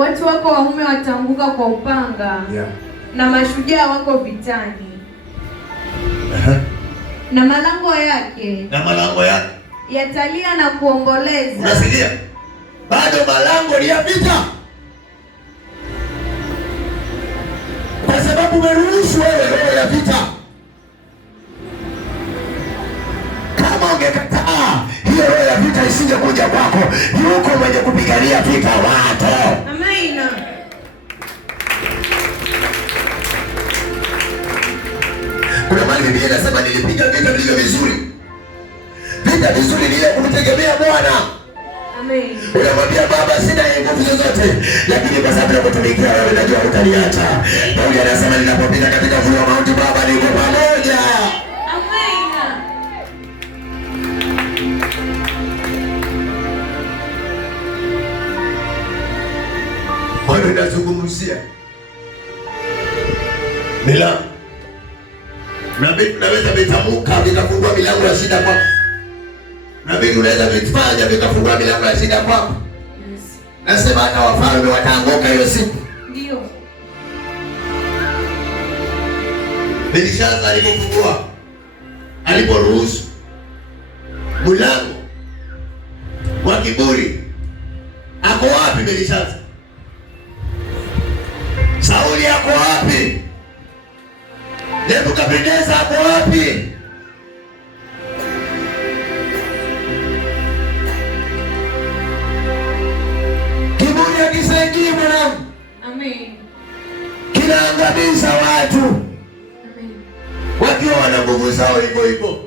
Watu wako waume wataanguka kwa upanga. Yeah. Na mashujaa wako vitani. Na malango yake yatalia na kuomboleza. Unasikia? Bado malango ni ya vita. Kwa sababu umeruhusu wewe roho ya vita. Kama ungekataa hiyo roho ya vita isingekuja kwako. Yuko mwenye kupigania vita watu. Amen. Kuna mahali Biblia inasema nilipiga vita vilivyo vizuri. Vita vizuri ni ile kumtegemea Bwana. Amen. Unamwambia Baba, sina nguvu zozote, lakini kwa sababu nakutumikia wewe najua hutaniacha. Daudi anasema ninapopita katika uvuli wa mauti, Baba niko pamoja. Amen. Bwana anazungumzia milango. Unaweza vitamuka vikafungua milango ya shida kwako. Unaweza vifanya vikafungua milango ya shida kwako. Yes. Nasema hata wafalme wataanguka hiyo siku. Ndio. Belshaza alipofungua, aliporuhusu mlango wa kiburi, ako wapi Belshaza? Sauli ako wapi? Nebukadneza ako wapi? Kiburi hakisaidii mwanangu. Amen. Kinaangamiza watu. Amen. Wakiwa wana nguvu zao hivyo hivyo.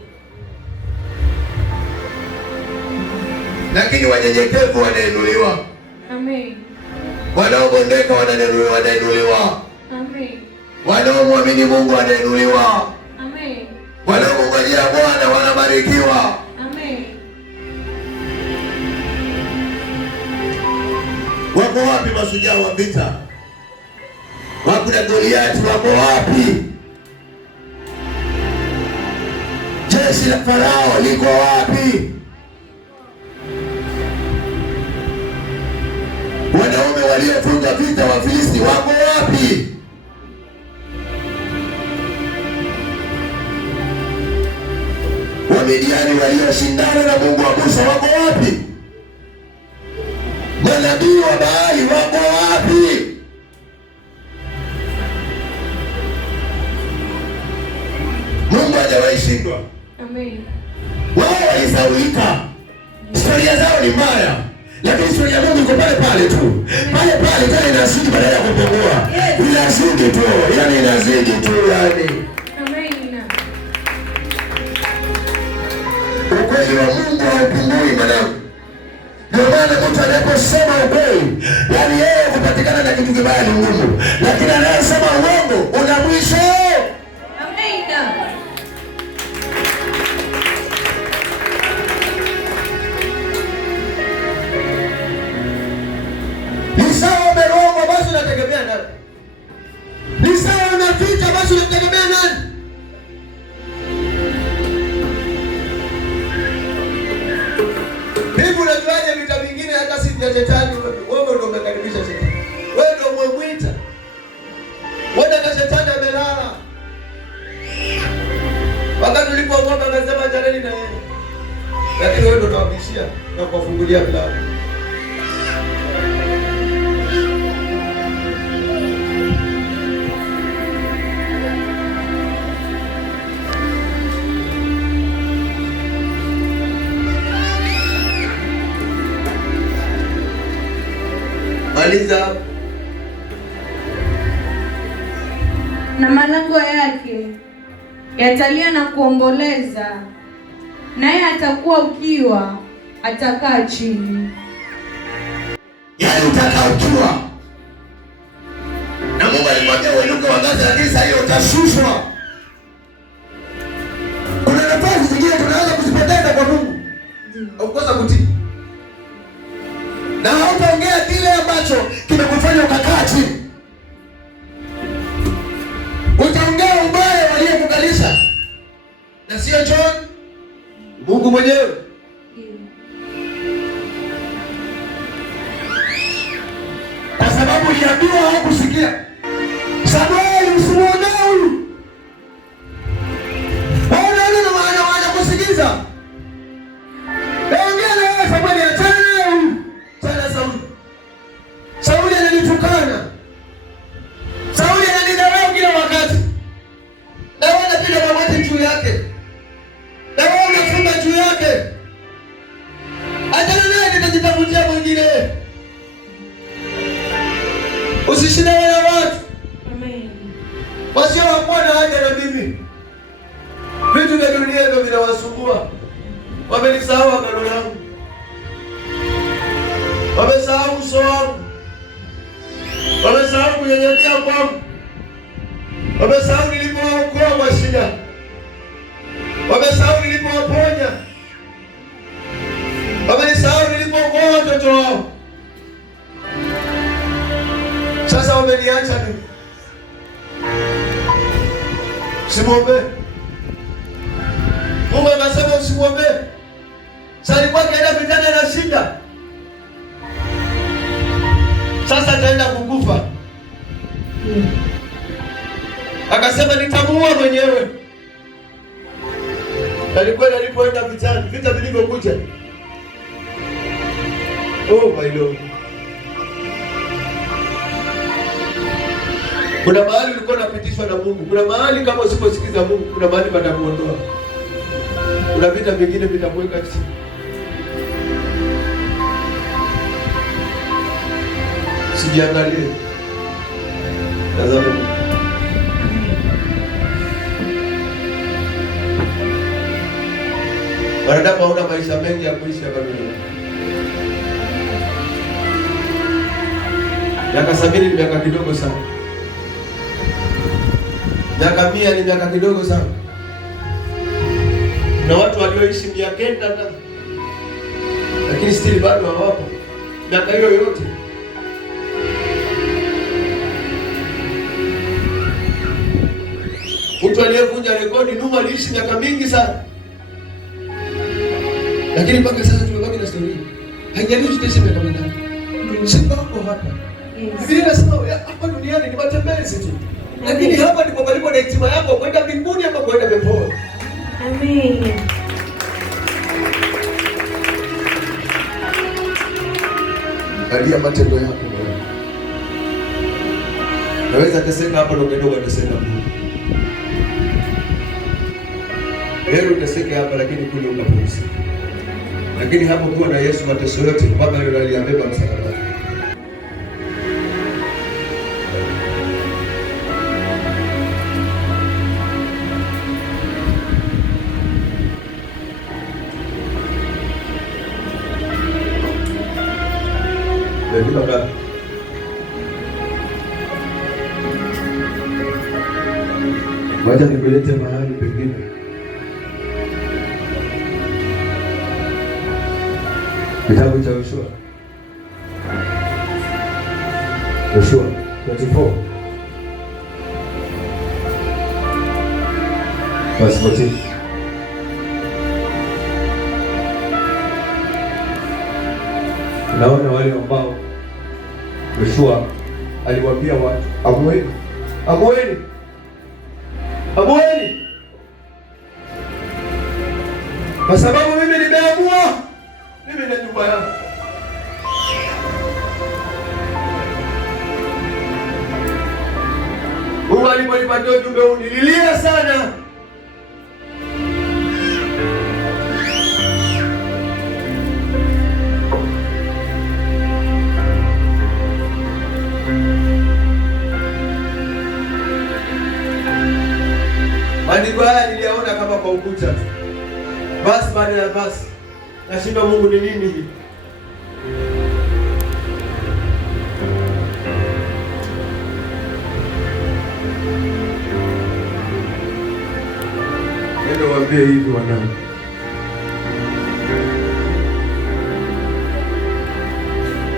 Lakini wanyenyekevu wanainuliwa. Amen. Wanaobondeka wanainuliwa. Amen. Wanaomwamini Mungu wanainuliwa. Amen. Wanaomngojea Bwana wanabarikiwa. Amen. Wako wapi mashujaa wa vita? Wakuna Goliati wako wapi? Jeshi la Farao liko wapi? Wanaume waliofunga vita wa Filisti wako wapi? Wamidiani walioshindana na Mungu wa Musa wako wapi? Manabii wa Baali wako wapi? Mungu hajawahi shindwa. Amen. Wao walisaulika. Historia zao ni mbaya, lakini historia ya Mungu iko pale pale tu. Pale pale tena inazidi badala ya kupungua. Inazidi tu, yani inazidi tu yani. Amen. Ukweli wa Mungu haupungui mwanangu. Ndio maana mtu anaposema ukweli, yani yeye kupatikana na kitu kibaya ni ngumu, lakini anayesema uongo una mwisho. Amen. Ni sawa umerongo, basi unategemea nani? Ni sawa unapita, basi unategemea nani? Hivi unajuaje vita vingine hata si vya shetani? Wewe ndio umekaribisha shetani. Wewe ndio umemwita. Wewe na shetani amelala. Wakati ulipookoka akasema jareni na yeye. Lakini wewe ndio utawabishia na kuwafungulia milango. Maliza. Na malango yake yatalia na kuomboleza, naye atakuwa ukiwa, atakaa chini. Yaani utakaa ukiwa. Na Mungu alimwambia uinuke uangaze, lakini sasa hiyo utashushwa. Kuna nafasi zingine tunaweza kuzipoteza kwa Mungu. Au kukosa kutii. Na hautaongea kile ambacho kimekufanya ukakaa chini. Utaongea ubaya waliyekukalisha. Na sio John, Mungu mwenyewe. Kwa sababu aliambiwa hakusikia. Samueli, usimuone huyu. Kusikiza. Ongea na wewe Samueli, achana huyu. Sana Sauli. Sauli ananitukana. Sauli ananidharau kila wakati. Na wewe unapiga magoti juu yake. Na wewe unafunga juu yake. Achana naye, nitajitafutia mwingine. Usishindane na watu. Amen. Wasio hapo na haja na mimi. Vitu vya dunia ndio vinawasumbua. Wamenisahau agano langu. Wamesahau uso wangu. Wamesahau kunyenyekea kwangu. Wamesahau nilipowaokoa kwa shida. Wamesahau nilipowaponya. Wamesahau nilipookoa watoto wao. Sasa wameniacha mimi. Simwombe. Mungu anasema usimwombe. Sasa alikuwa kaenda vitani na shida. Sasa ataenda kukufa. Akasema nitamuua mwenyewe. Alikuwa alipoenda vitani, vita vilivyokuja. Oh my Lord. Kuna mahali ulikuwa unapitishwa na Mungu. Kuna mahali kama usiposikiza Mungu, kuna mahali patakuondoa. Kuna vita vingine vitakuweka chini. Sijiangalie. Tazama. Wanadamu hauna maisha mengi ya kuishi hapa duniani. Miaka 70 ni miaka kidogo sana. Miaka 100 ni miaka kidogo sana. Na watu walioishi 900 lakini still bado hawapo. Miaka hiyo yote. Mtu aliyevunja rekodi Nuhu aliishi miaka mingi sana. Lakini mpaka sasa tumebaki na historia. Haijalishi tutaishi miaka mingapi. Simba wako hapa. Biblia inasema hapa duniani ni matembezi tu. Lakini hapa ndipo palipo na hekima yako kwenda mbinguni ama kwenda peponi. Amen. Angalia matendo yako Bwana. Naweza teseka hapa na kidogo teseka Mungu. Leo teseke hapa lakini kule ukapumzika. Lakini hapo kuwa na Yesu mateso yote Baba yule aliyabeba msalaba. Ndio baba. Wacha nikulete mahali pengine. Kitabu cha Yoshua 24 verse 14. Naona wale ambao Yoshua aliwaambia watu, amueni, amueni, amueni, kwa sababu mimi nimeamua, mimi na nyumba yangu. Mungu aliponipatia ujumbe huu nililia sana. Maandiko haya niliyaona kama kwa ukuta tu. Basi baada ya basi nashindwa Mungu ni nini hii? Ndio waambie hivi wanao.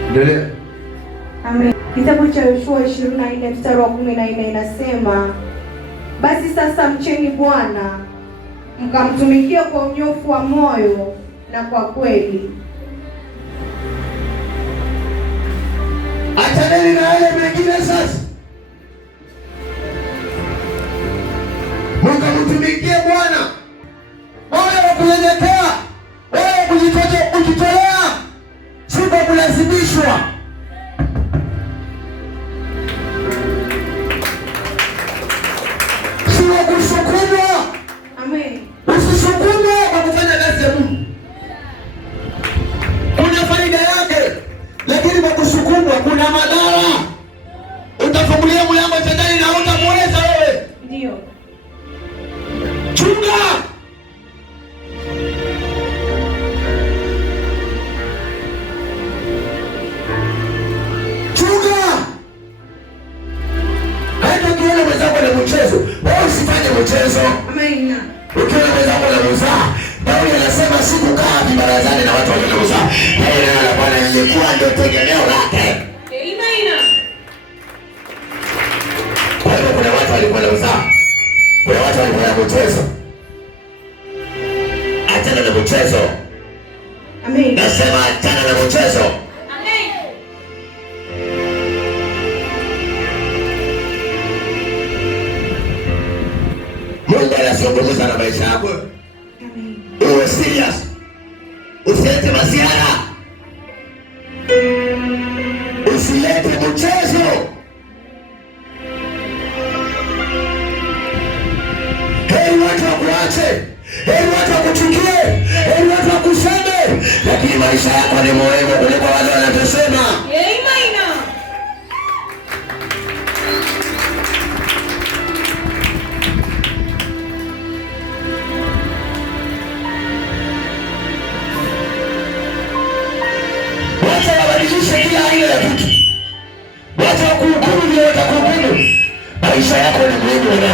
Endelea. Amen. Kitabu cha Yoshua 24 mstari wa 14 inasema, basi sasa mcheni Bwana, mkamtumikia kwa unyofu wa moyo na kwa kweli. Achaneni na yale mengine sasa. Mkamtumikie Bwana. Moyo wa kunyenyekea, moyo wa kujitolea, si kwa kulazimishwa. Si kwa kusukumwa. Amen. Usisukumwe kwa kufanya kazi ya Mungu. Kuna faida yake, lakini kwa kusukumwa kuna madhara. Utafungulia mlango Shetani na utamweza wewe. Ndio. Chunga. Hata ukiona mwenzako na mchezo, wewe usifanye mchezo. Amen. Ukiona mwenzako na muzaa, Daudi anasema sikukaa vibarazani na watu wanaozaa. Yeye neno la Bwana lilikuwa ndio tegemeo lake. Amen. Kwa hiyo kuna watu walikuwa na muzaa. Kuna watu walikuwa na mchezo. Achana na mchezo. Amen. Nasema achana na mchezo. Amen. Mungu anazungumza na maisha yako. Amen. Uwe serious. Usilete masiara. Usilete mchezo. Heri watu wakuache. Heri watu wakuchukie. Heri watu wakuseme. Lakini maisha yako ni muhimu kuliko wale wanavyosema. Amen. Wacha wabadilishe kila aina ya kitu. Wacha wakuhukumu vile watakuhukumu. Maisha yako ni muhimu na.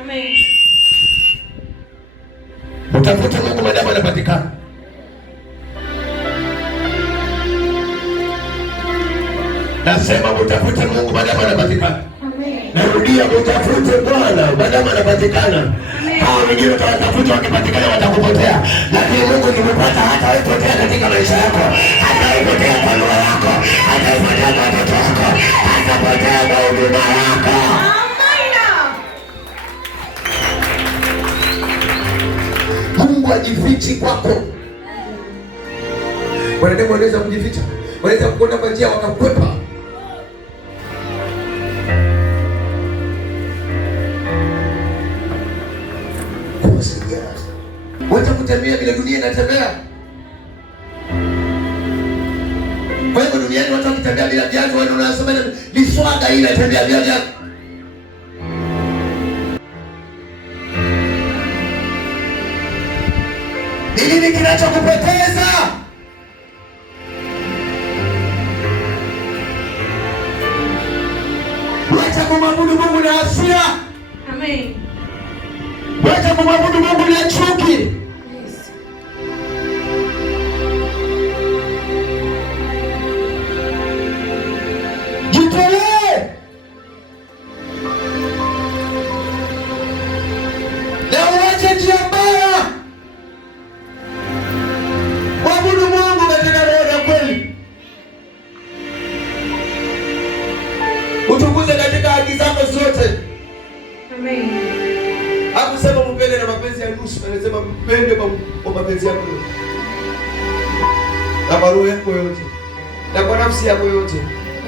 Amen. Utafute Mungu madamu anapatikana. Nasema utafute Mungu madamu anapatikana. Amen. Narudia, utafute Bwana madamu anapatikana. Hao wengine watatafuta, wakipatikana watakupotea. Lakini Mungu nimepata, hata wepotea katika maisha yako. Hata wepotea kwa ndoa yako. Hata wepotea kwa watoto wako. Hata wepotea kwa huduma yako. Mungu ajifichi kwako. Wanadamu wanaweza kujificha. Wanaweza kuona kwa njia wakakwepa. Wacha kutembea vile dunia inatembea. Kwa hivyo duniani watu wakitembea bila viatu, wao wanasema ni swaga ile tembea bila viatu. Ni nini kinachokupoteza? Wacha kumwabudu Mungu na hasira. Amen. Wacha kumwabudu Mungu na chuki. Yes. Jitolee. Na uache njia mbaya. Mwabudu Mungu katika roho na kweli. Utukuze katika haki zako zote. Amen. Hakusema mpende na mapenzi ya nusu, anasema mpende kwa mapenzi yako yote. Na kwa roho yako yote. Na kwa nafsi yako yote.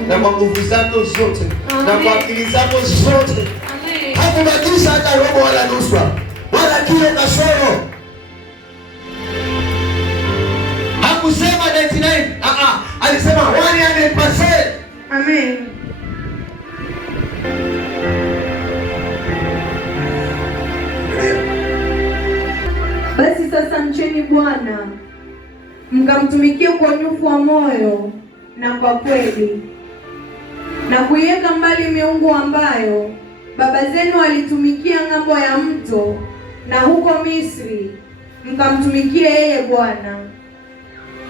Na kwa nguvu zako zote. Na kwa akili zako zote. Amen. Hakubakisha hata robo wala nusu. Wala kilo kasoro. Hakusema 99. Alisema 100%. Amen. Basi sasa mcheni Bwana, mkamtumikie kwa unyofu wa moyo na kwa kweli, na kuiweka mbali miungu ambayo baba zenu walitumikia ng'ambo ya mto na huko Misri, mkamtumikie yeye Bwana.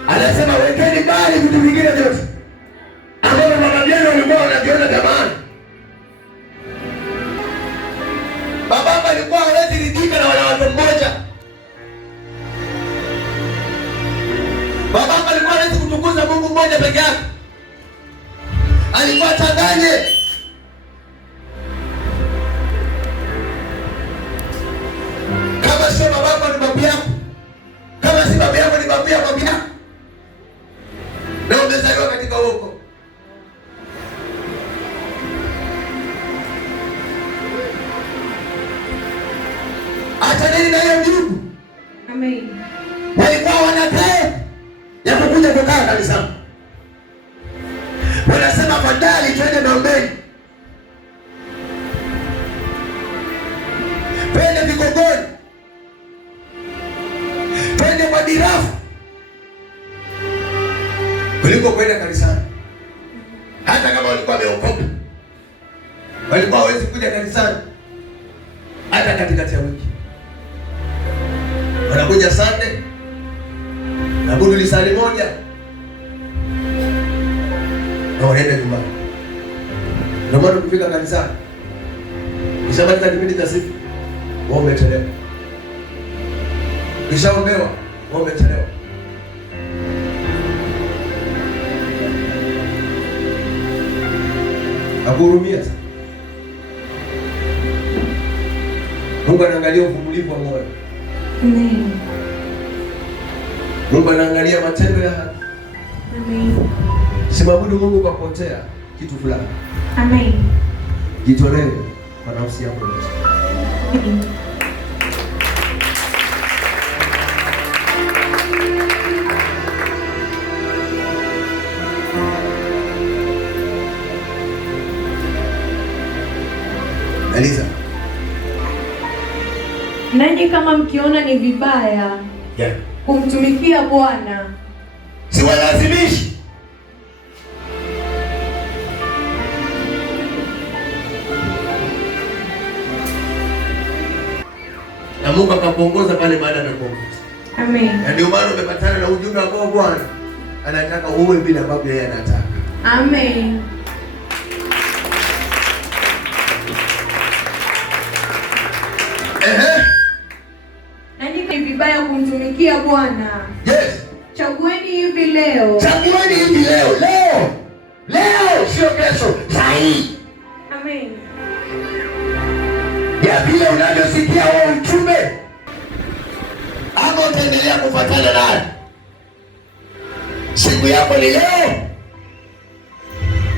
Anasema wekeni mbali vitu vingine vyote ambavyo baba zenu walikuwa wanaviona jamani. Baba alikuwa hawezi ridhika na wanawake mmoja. Baba alikuwa hawezi kutukuza Mungu mmoja peke yake. alikuwa changanye. Kama sio babako ni babu yako, kama si babu yako ni babu ya babu yako, na umezaliwa katika huko. Acha nini na hiyo ndugu. Amen. Walikuwa wanakaa ya kukuja kukaa kanisani. Wanasema fadhali twende Ndombeni, twende Vigogoni, twende kwa Dirafu kuliko kwenda kanisani. Hata kama walikuwa wameokoka, walikuwa hawezi kuja kanisani hata katikati ya wiki. Wanakuja Sunday na budu lisali moja na wanaenda nyumbani. Ndio maana ukifika kanisani ukishamaliza kipindi cha siku wao umechelewa, ukishaombewa wao umechelewa. Akuhurumia sana. Mungu anaangalia uvumilivu wa moyo. Amen. Mungu anaangalia matendo ya haki. Amen. Simwabudu Mungu kwa kupotea kitu fulani. Amen. Jitolee kwa nafsi yako yote. Amen. Eliza. Nanyi kama mkiona ni vibaya kumtumikia Bwana, siwalazimishi. Na Mungu akakuongoza pale baada ya kuongoza. Amen. Na ndio maana umepatana na ujumbe ambao Bwana anataka uwe bila sababu yeye anataka. Amen. Nanyi ni vibaya kumtumikia Bwana. Yes. Chagueni hivi leo. Chagueni hivi leo. Leo sio kesho, saa hii. Amen. Ya vile unavyosikia wewe ujumbe, ama utaendelea kufuatana naye. Siku yako ni leo.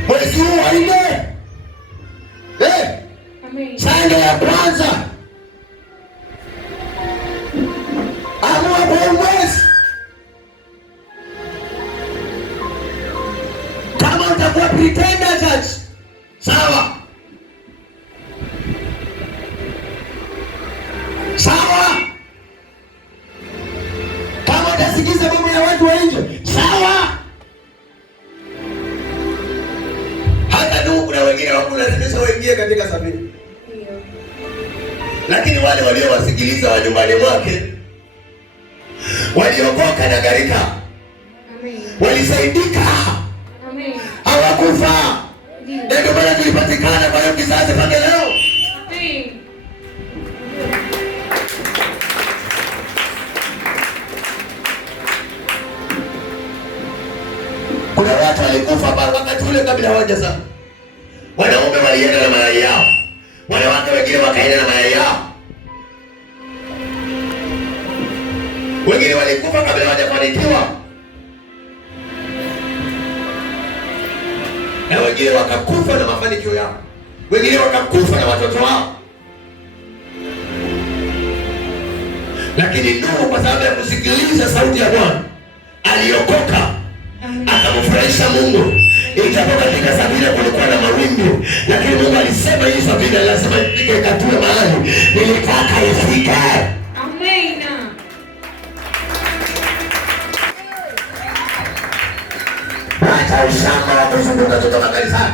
Mwezi huu wa 4. Amen. Sanda ya kwanza. Amua kwa mwezi. Kama utakuwa pretender church, sawa. Sawa. Kama utasikiza mambo ya watu wa nje, sawa. Hata ndugu kuna wengine wakulazimisha waingie katika sabini. Lakini wale waliowasikiliza wa nyumbani mwake waliokoka na gharika. Amen. Walisaidika. Amen. Hawakufa. Ndio maana tulipatikana kwa hiyo kizazi mpaka leo. Amen. Kuna watu walikufa bado wakati ule kabla hawajazaa. Wanaume walienda na mayai yao. Wanawake wengine wakaenda na mayai yao. Wengine walikufa kabla hawajafanikiwa. Na wengine wakakufa na mafanikio yao. Wengine wakakufa na watoto wao. Lakini Nuhu kwa sababu ya kusikiliza sauti ya Bwana aliokoka, akamfurahisha Mungu. Ijapo katika safina kulikuwa na mawimbi, lakini Mungu alisema hii safina lazima ifike ikatue mahali nilitaka ifike. Amen. Wacha ushamba wa kuzunguka kutoka kanisani.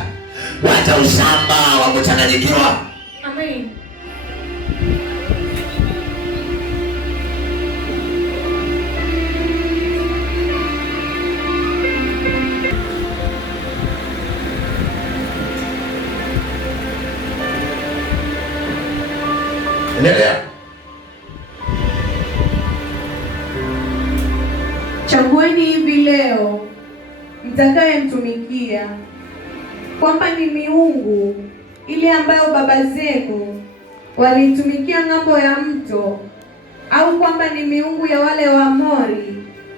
Wacha ushamba wa kuchanganyikiwa. Amen. Endelea. Chagueni hivi leo mtakayemtumikia. kwamba ni miungu ile ambayo baba zenu walitumikia ng'ambo ya mto, au kwamba ni miungu ya wale Waamori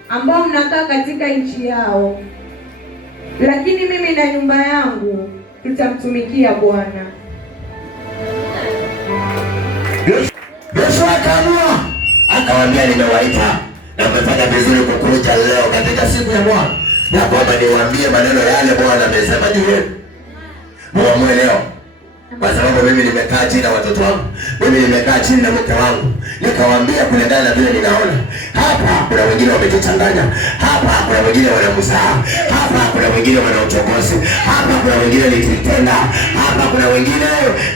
ambao mnakaa katika nchi yao, lakini mimi na nyumba yangu tutamtumikia Bwana. Yoshua akaamua akawaambia, nimewaita na mmefanya vizuri kukuja leo katika siku ya Bwana, na kwamba niwaambie maneno yale Bwana amesema juu yenu. Muamue leo, kwa sababu mimi nimekaa chini na watoto wangu, mimi nimekaa chini na mke wangu, nikawaambia kulingana na vile ninaona. Hapa kuna wengine wametuchanganya, hapa kuna wengine wana mzaha, hapa kuna wengine wana uchokozi, hapa kuna wengine ni kitenda, hapa kuna wengine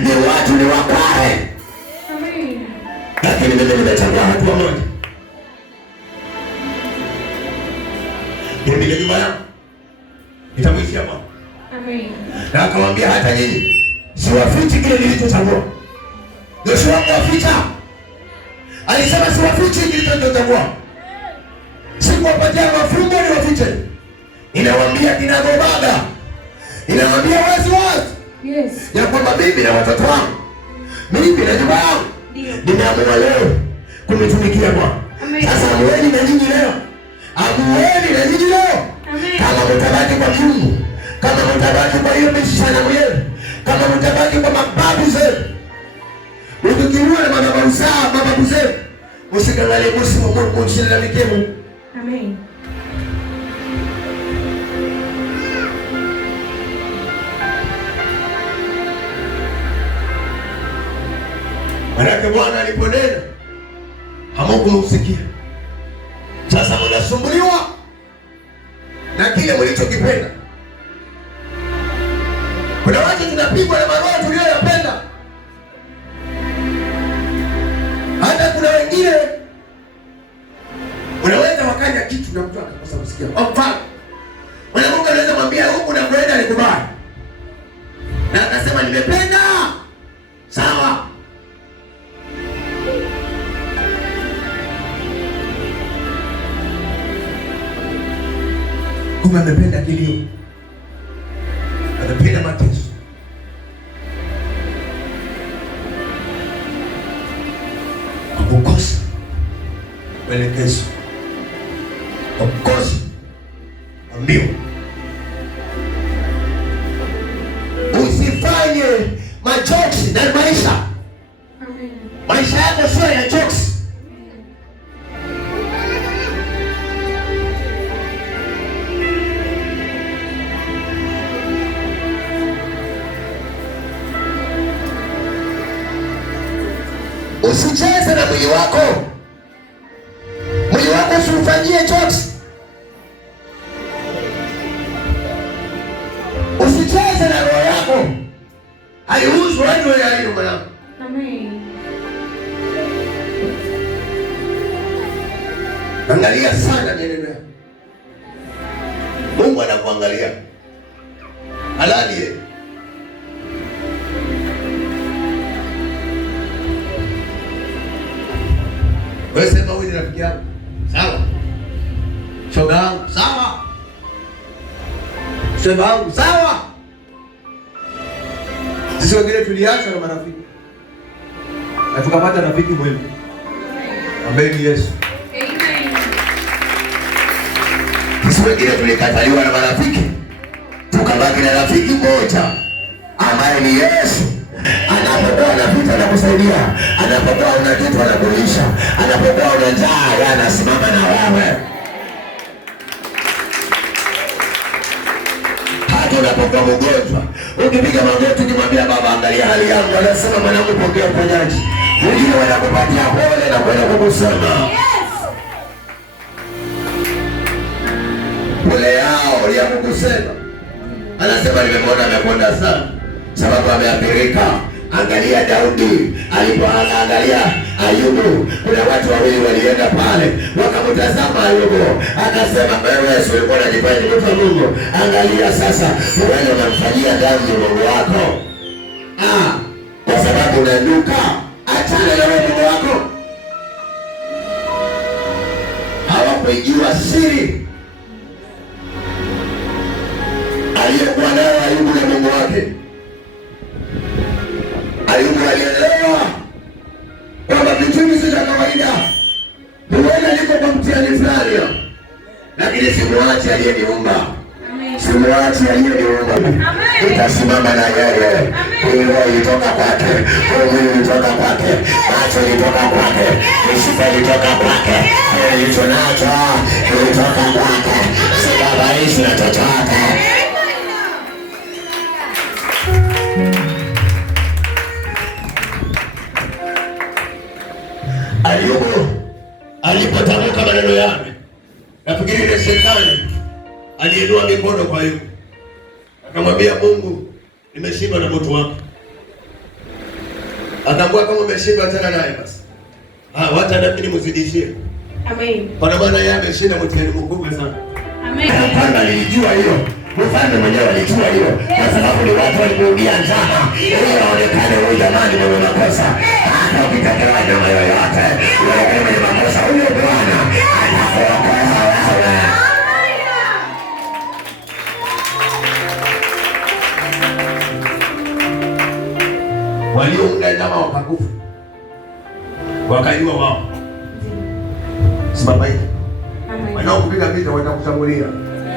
ni watu ni wakwae. Amen. Lakini mimi nimechagua hatua moja. Mimi nyumba yangu nitamwishia Bwana. Amen. Na akamwambia hata nyinyi siwafichi kile nilichochagua. Yoshua hakuwaficha. Alisema siwafichi kile nilichochagua. Sikuwapatia mafungo ni wafiche. Inawaambia kinagobaga. Inawaambia wazi wazi. Yes. Ya kwamba mimi na watoto wangu, mimi na nyumba yangu, nimeamua leo kumtumikia Bwana. Sasa amueni na nyinyi leo. Amueni na nyinyi leo. Kama mtabaki kwa Mungu, kama mtabaki kwa hiyo mishana yenu, kama mtabaki kwa mababu zenu, ukikiwa na mababu zao, mababu zenu, usikangalie Mungu, msilalamikie Mungu. Amen. Manake Bwana aliponena hamkumsikia. Sasa mnasumbuliwa na kile mlichokipenda. Kuna watu tunapigwa na maroho tuliyoyapenda. Hata kuna wengine unaweza wakanya kitu na mtu akakosa kusikia. Kwa mfano, mwanamke anaweza mwambia huku na kwenda alikubali, na akasema nimependa. Sawa. Kumbe amependa kilio, amependa mateso. Kukosa mwelekezo, kukosa ambio. Usifanye machozi na maisha. Maisha yako sio ya jokes. Usicheze na mwili wako. Mwili wako usifanyie jokes. Usicheze na roho yako. Haihusu wewe ya hiyo mwanangu. Amen. Angalia sana neno. Mungu anakuangalia. Halali. Wewe sema huyu ni rafiki yangu. Sawa. Shoga yangu, sawa. Shoga yangu, sawa. Sisi wengine tuliacha na marafiki. Na tukapata rafiki mwema. Ambaye ni Yesu. Amen. Sisi wengine tulikataliwa na marafiki. Tukabaki na rafiki mmoja ambaye ni Yesu. Anapokuwa anapita na kusaidia, anapokuwa una kitu anakulisha, anapokuwa una njaa anasimama na wewe. Hata unapokuwa mgonjwa, ukipiga magoti ukimwambia baba, angalia hali yangu, anasema mwanangu, pokea uponyaji. Wengine wanakupatia pole na kwenda kukusema. Pole yao ya kukusema. Anasema nimemwona amekwenda sana, sababu ameathirika. Angalia Daudi alipoangalia Ayubu, kuna watu wawili walienda pale wakamtazama Ayubu, akasema wewe sio ulikuwa unajifanya mtu wa Mungu, angalia sasa wewe unamfanyia dhambi Mungu wako. Kwa sababu unanuka, achana na Mungu wako. Hawakujua siri aliyekuwa nayo Ayubu na Mungu wake. Simwachi aliyeniumba. Simwachi aliyeniumba. Nitasimama na yeye. Roho ilitoka kwake, mwili ulitoka kwake, macho ilitoka kwake, mishipa ilitoka kwake, ilicho nacho ilitoka kwake. Sibabaishi na chochote. Ayubu alipotamka maneno yake, nafikiri ile shetani aliinua mikono kwa Ayubu, akamwambia Mungu, nimeshindwa na moto wako. Akaambia kama umeshindwa tena naye basi, wacha na mimi nimzidishie. Amen. Kwa maana yeye ameshinda mtihani mkubwa sana. Amen. Mfalme alijua hilo. Mfalme mwenyewe alijua hilo. Kwa sababu ni watu walimrudia njama. Ili aonekane huyu jamani mwenye makosa. Hata ukitekelea nyama yoyote, wewe mwenye makosa, huyo Bwana atakuokoa wewe. Waliounda njama wakakufa, wakaiwa wao. Simama hivi. Wanaokupiga vita watakutangulia.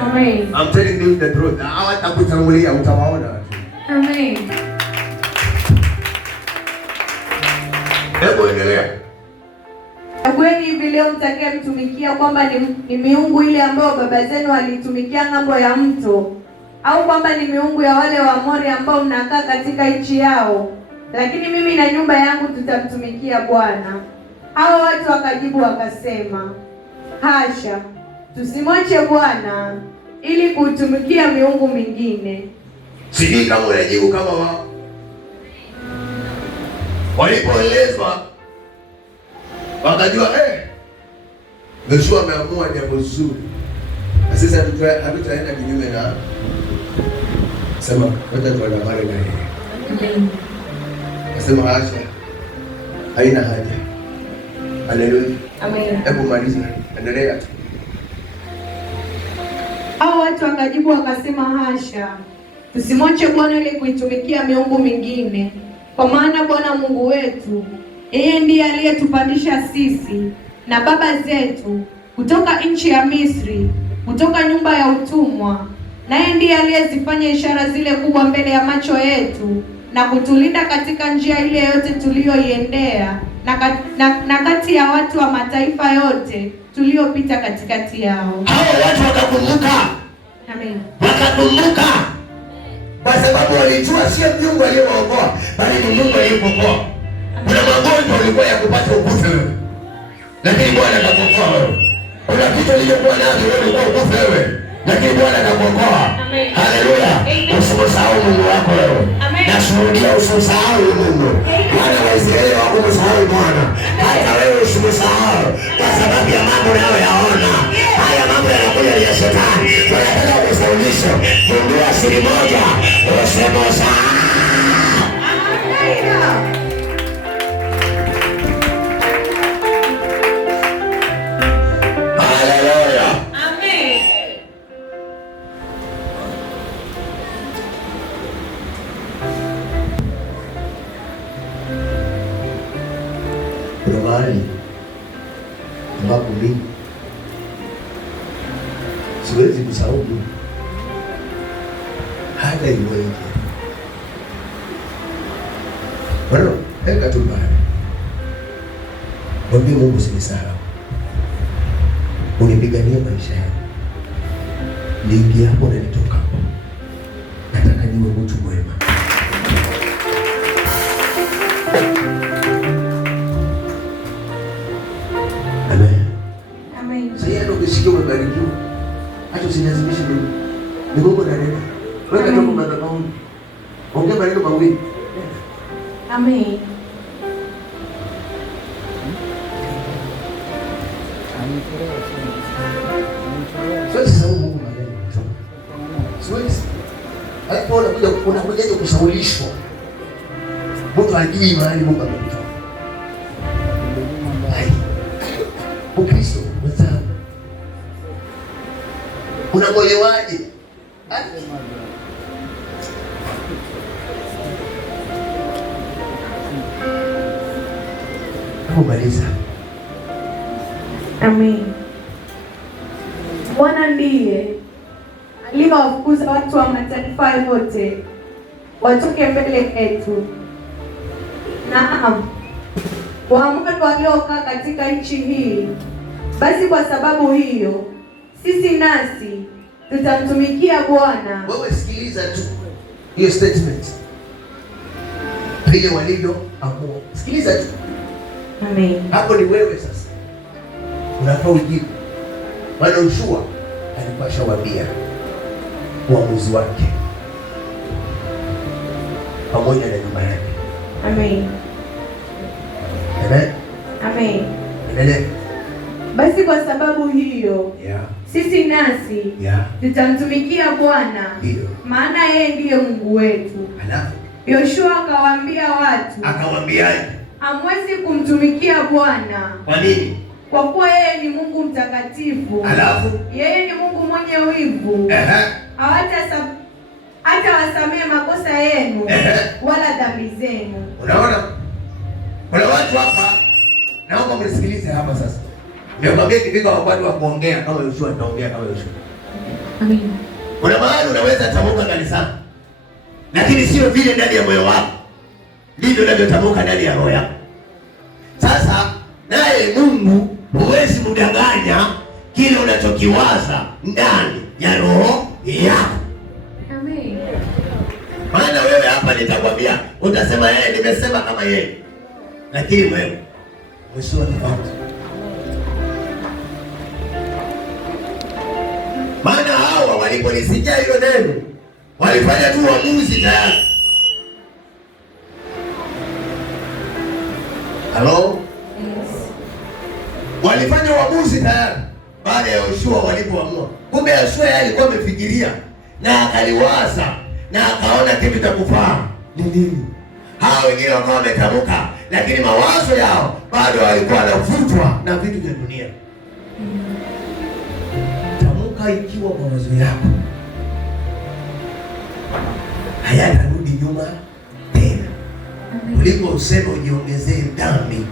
Amen. I'm telling you the truth. Hawatakutangulia, utawaona tu. Amen. Hebu endelea. Kweli hivi leo mtakia mtumikia kwamba ni miungu ile ambayo baba zenu walitumikia ng'ambo ya mto, au kwamba ni miungu ya wale Waamori ambao mnakaa katika nchi yao, lakini mimi na nyumba yangu tutamtumikia Bwana. Hao watu wakajibu wakasema, hasha, tusimwache Bwana ili kutumikia miungu mingine. Sijui kama unajibu kama wao. Walipoelezwa wakajua Yoshua ameamua jambo zuri. Na sisi hatutaenda kinyume na sema wacha tuandamane na yeye. Nasema hasha, haina haja. Haleluya. Amen. Hebu maliza. Endelea tu. Hao watu wakajibu wakasema, hasha, tusimwache Bwana ili kuitumikia miungu mingine, kwa maana Bwana Mungu wetu, yeye ndiye aliyetupandisha sisi na baba zetu kutoka nchi ya Misri, kutoka nyumba ya utumwa, naye ndiye aliyezifanya ishara zile kubwa mbele ya macho yetu na kutulinda katika njia ile yote tuliyoiendea na kati ya watu wa mataifa yote tuliopita katikati yao. Hao watu wakakumbuka. Amen. Wakakumbuka. Kwa sababu walijua sio Mungu aliyewaokoa, bali ni Mungu aliyewaokoa. Kuna magonjwa ulikuwa ya kupata ukufe wewe, lakini Bwana akakuokoa wewe. Kuna kitu ulikuwa nacho wewe ulikuwa ukufe wewe, lakini Bwana akakuokoa. Haleluya. Usimsahau Mungu wako wewe. Nashuhudia usimsahau Mungu. Bwana wa Israeli hakumsahau Bwana. Hata wewe usimsahau kwa sababu ya mambo unayoyaona. Haya mambo yanakuja ya shetani. Tunataka kusaulisha. Gundua siri moja. Usimsahau. Haleluya. Amen. Kuna mahali ambapo mimi siwezi kusahau Mungu hata iweje. Bwana, weka tu mahali, mwambie Mungu usinisahau, unipigania maisha yangu, niingia hapo na nitoka hapo, nataka niwe mtu mwema. Amen. Amen. Sasa ukisikia umebarikiwa, hata usilazimishe Mungu. Ni Mungu ananena. Weka tu madhabahu. Ongea maneno mawili. Amen. Siwezi sahau Mungu maneno. Siwezi. Hapo unakuja kusaulishwa. Mungu hajui mahali Mungu amekutoa. Ukristo mzao unagolewaje? Kumaliza. Amen. Bwana ndiye kuwafukuza watu wa mataifa yote watoke mbele yetu. Naam, Waamori waliokaa katika nchi hii. Basi kwa sababu hiyo sisi nasi tutamtumikia Bwana. Wewe sikiliza tu hiyo statement, vile walivyoamua. Sikiliza tu. Amen. Hapo ni wewe sasa unafaa ujibu. Maana Yoshua alikuwa shawaambia uamuzi wake pamoja na nyumba yake. Amen. Amen. Amen. Endelea. Basi kwa sababu hiyo sisi nasi tutamtumikia Bwana, maana yeye ndiye Mungu wetu. Alafu Yoshua akawaambia watu, akawaambiaje? Hamwezi kumtumikia Bwana. Kwa nini? Kwa kuwa yeye ni Mungu mtakatifu. Alafu yeye ni Mungu mwenye wivu. Hata wasamehe makosa yenu wala dhambi zenu. Unaona? Kuna watu hapa, naomba mnisikilize hapa sasa. Ndio kwambia kifika wakati wa kuongea kama Yoshua ataongea kama Yoshua. Amen. Kuna mahali unaweza tamka kanisani, lakini sio vile ndani ya moyo wako. Ndivyo unavyotamka ndani ya roho yako. Sasa naye Mungu huwezi mdanganya kile unachokiwaza ndani ya roho yako. Amen. Maana wewe hapa nitakwambia, utasema yeye nimesema kama yeye. Lakini wewe mwisho tofauti. Maana hawa walipolisikia hilo neno walifanya tu uamuzi tayari. Hello? Yes. Walifanya uamuzi tayari baada ya Yoshua walipoamua. Kumbe Yoshua alikuwa amefikiria na akaliwaza na akaona kitu cha kufaa ni nini. Hao wengine wakawa wametamka, lakini mawazo yao bado walikuwa wanavutwa na vitu vya dunia. Tamka ikiwa mawazo yako hayatarudi nyuma tena, kuliko useme ujiongezee dhambi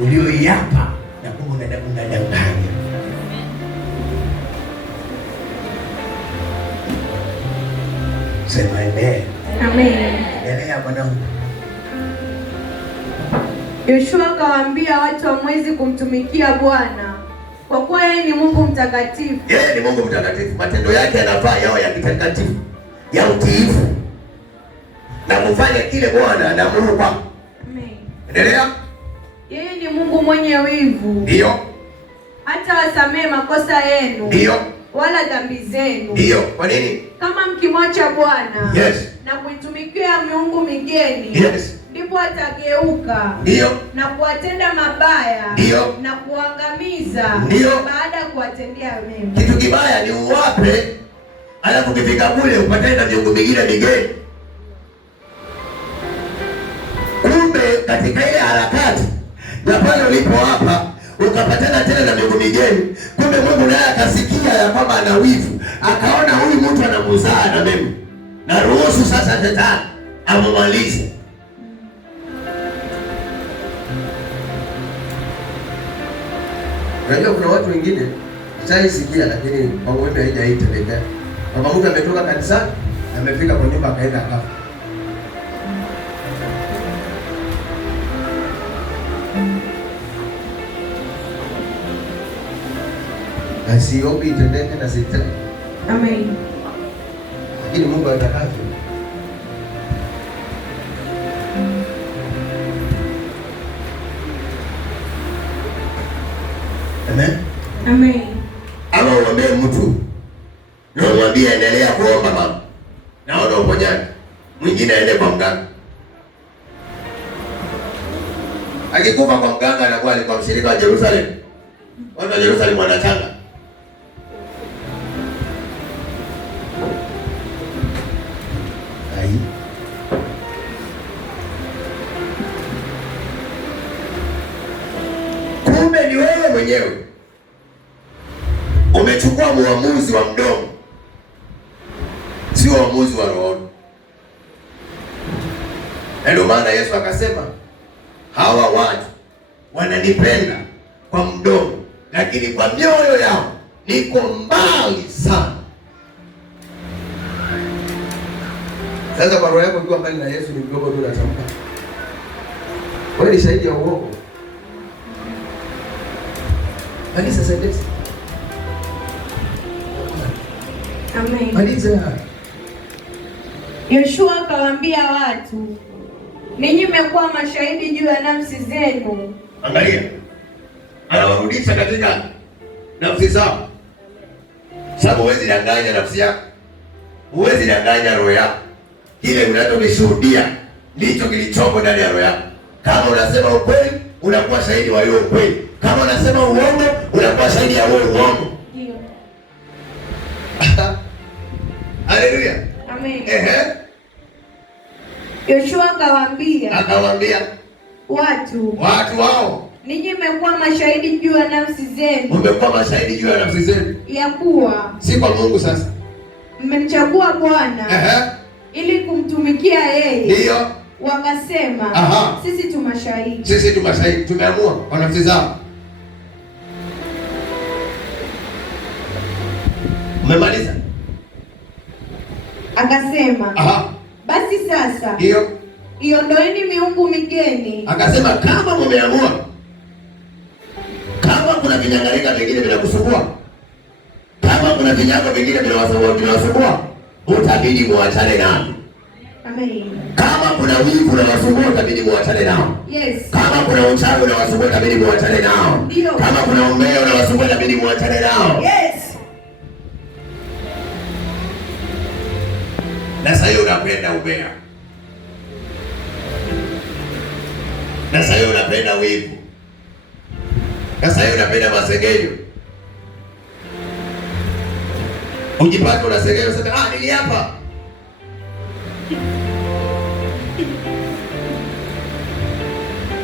ulioiapa na kumbe unadanganya. Sema amen. Amen. Endelea mwanangu. Yoshua akawaambia watu hamwezi kumtumikia Bwana, kwa kuwa yeye ni Mungu mtakatifu. Yeye ni Mungu mtakatifu. Matendo yake yanafaa yao ya kitakatifu, ya utiifu na kufanya kile Bwana anaamuru kwako. Amen. Endelea. Yeye ni Mungu mwenye wivu. Ndio. Hata wasamehe makosa yenu. Ndio. Wala dhambi zenu. Ndio. Kwa nini? Kama mkimwacha Bwana na kuitumikia miungu migeni, ndipo atageuka na kuwatenda mabaya na kuangamiza baada ya kuwatendea mema. Kitu kibaya ni uwape, alafu kifika kule upatane na miungu mingine migeni. Kumbe katika ile harakati na pale ulipo hapa ukapatana tena na miungu migeni, kumbe Mungu naye akasikia ya kwamba ana wivu, akaona huyu mtu anamuzaa na mimi, na ruhusu sasa shetani amumalize. Unajua kuna watu wengine sitaisikia, lakini kwa wewe haijaitendeka. Kama mtu ametoka kanisani amefika kwa nyumba akaenda akafa. Asiobi itendeke na sitende. Amen. Lakini Mungu atakavyo. Amen. Amen. Ama uambie mtu na umwambie endelea kuomba mama, naona uponyaji, mwingine aende kwa mganga. Akikufa kwa mganga anakuwa alikuwa mshirika wa Yerusalemu. Watu wa Yerusalemu wanachanga. Ai. Kumbe ni wewe mwenyewe umechukua uamuzi wa mdomo, sio uamuzi wa roho. Ndio maana Yesu akasema hawa watu wananipenda kwa mdomo, lakini kwa mioyo yao niko mbali sana. Sasa kwa roho yako ukiwa mbali na Yesu ni mdogo tu unatamka. Wewe ni shahidi ya uongo. Alisa sentensi. Amen. Maliza. Yoshua akawaambia watu, ninyi mmekuwa mashahidi juu ya nafsi zenu. Angalia, anawarudisha katika nafsi zao. Sababu huwezi danganya nafsi yako, huwezi danganya roho yako. Kile unachokishuhudia ndicho kilichopo ndani ya roho yako. Kama unasema ukweli, unakuwa shahidi wa hiyo ukweli. Kama unasema uongo, unakuwa shahidi ya huo uongo. Ndio. Haleluya. Amen. Yoshua akawaambia watu hao, ninyi mmekuwa mashahidi juu ya nafsi zenu. Mmekuwa mashahidi juu ya nafsi zenu. Ya kuwa si kwa Mungu sasa. Mmemchagua Bwana ili kumtumikia yeye. Ndio. Wakasema sisi tu mashahidi. Sisi tu mashahidi, tumeamua kwa nafsi zao. Umemaliza? Akasema basi sasa ndio iondoeni miungu migeni. Akasema kama mmeamua, kama kuna vinyangalika vingine vinakusumbua, kama kuna vinyago vingine vinawasumbua, utabidi muachane nao. Amen. Kama kuna wivu unawasumbua, utabidi muachane nao. Yes. Kama kuna uchawi unawasumbua, utabidi muachane nao. Ndio. Kama kuna umbea unawasumbua, utabidi muachane nao. Yes. Na sasa unapenda umbea. Na sasa unapenda wivu. Na sasa unapenda masengenyo. Ujipata unasengenya unasema nili hapa.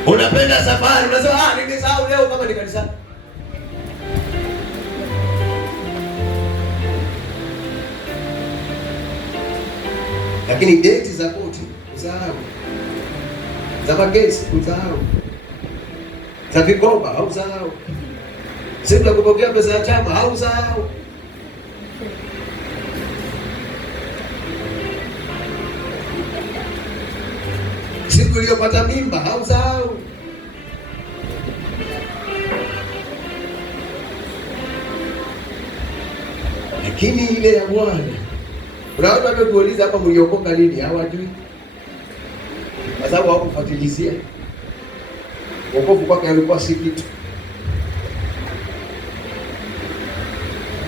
Unapenda safari unasema nilisahau leo kama ni kanisa. Lakini date za koti usahau. Za magesi usahau. Za vikoba hausahau. Siku ya kupokea pesa ya chama hausahau. Siku iliyopata mimba hausahau. Lakini ile ya Bwana, kuna watu wanaotuuliza hapa mliokoka lini, hawajui. Kwa sababu hawakufuatilizia. Wokovu kwake alikuwa si kitu.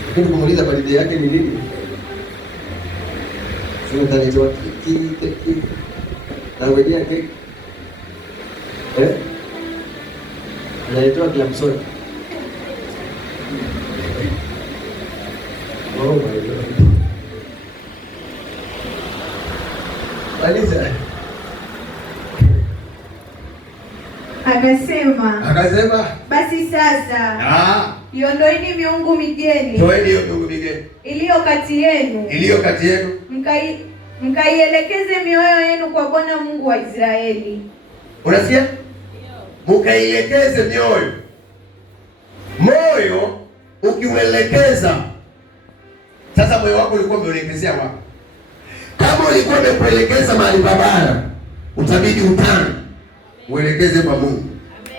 Lakini kumuuliza birthday yake ni nini? Sio tanielewa kiki. Na wewe keki. Anaitoa bila msori. Oh my God. Aliza. Akasema basi sasa iondoeni miungu migeni. Toeni hiyo miungu migeni iliyo kati yenu. Mkaielekeze mioyo yenu kwa Bwana Mungu wa Israeli. Unasikia? Mkaielekeze mioyo. Moyo ukiuelekeza, sasa moyo wako ulikuwa umeelekezea wapi? Kama ulikuwa umekuelekeza mahali pabaya, utabidi utani uelekeze kwa Mungu.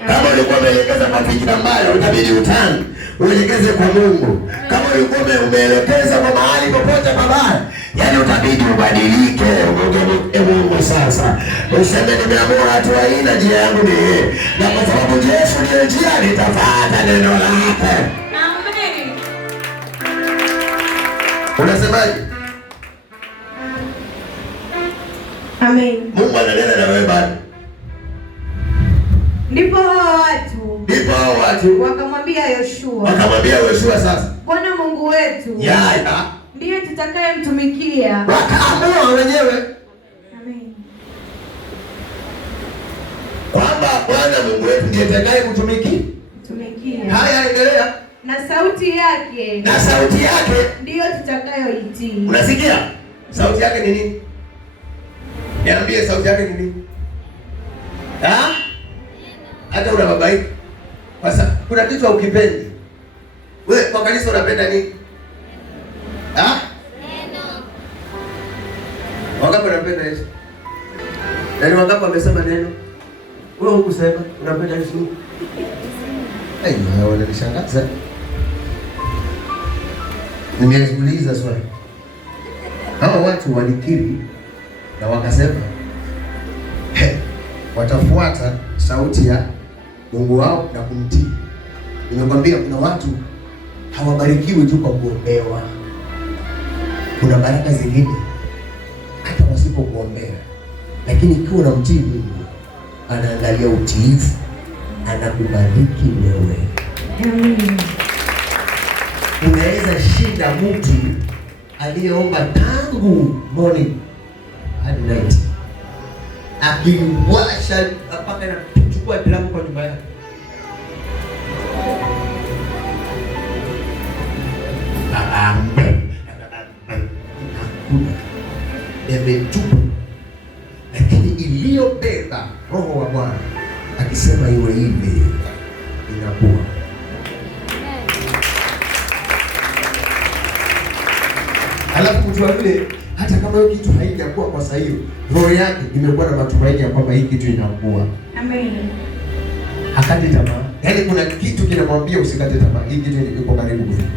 Kama ulikuwa umeelekeza kwa fikra mbaya, utabidi utani uelekeze kwa Mungu. Kama ulikuwa umeelekeza kwa mahali popote pabaya, yani utabidi ubadilike, umgeuke Mungu sasa. Useme nimeamua hatua hii na njia yangu ni hii. Na kwa sababu Yesu ndiye njia, nitafuata neno lake. Amen. Unasemaje? Amen. Mungu ananena na wewe bado. Ndipo hao watu wakamwambia Yoshua sasa, Bwana Mungu wetu ndiye tutakayemtumikia. Wakaamua wenyewe. Amen. Kwamba Bwana Mungu wetu ndiye tutakayemtumikia. Haya, endelea. Na sauti yake ndiyo tutakayoitii. Unasikia? Sauti yake ni nini? Niambie, sauti yake ni nini? Hata unababaika. Sasa kuna kitu haukipendi. Wewe kwa kanisa unapenda nini? Neno. Wangapi wanapenda Yesu? Yaani wangapi wamesema neno? Wewe hukusema unapenda Yesu? Wananishangaza. Nimeuliza swali. Hawa watu walikiri na wakasema watafuata sauti ya Mungu wao na kumtii. Nimekwambia kuna watu hawabarikiwi tu kwa kuombewa. Kuna baraka zingine hata wasipokuombea, lakini ikiwa unamtii Mungu, anaangalia utiifu, anakubariki wewe. Unaweza shinda mtu aliyeomba tangu morning hadi night, akiwasha mpaka na kuchukua dramu kwa nyumba yake. Emetupa, lakini iliyobeba Roho wa Bwana akisema iwe hivi, inakuwa. Alafu mtu yule hata kama hiyo kitu haijakuwa kwa saa hiyo, roho yake imekuwa na matumaini ya kwamba hii kitu inakuwa. Amen. Hakati tamaa. Yaani kuna kitu kinamwambia usikate tamaa. Hii kitu iko karibu kufika.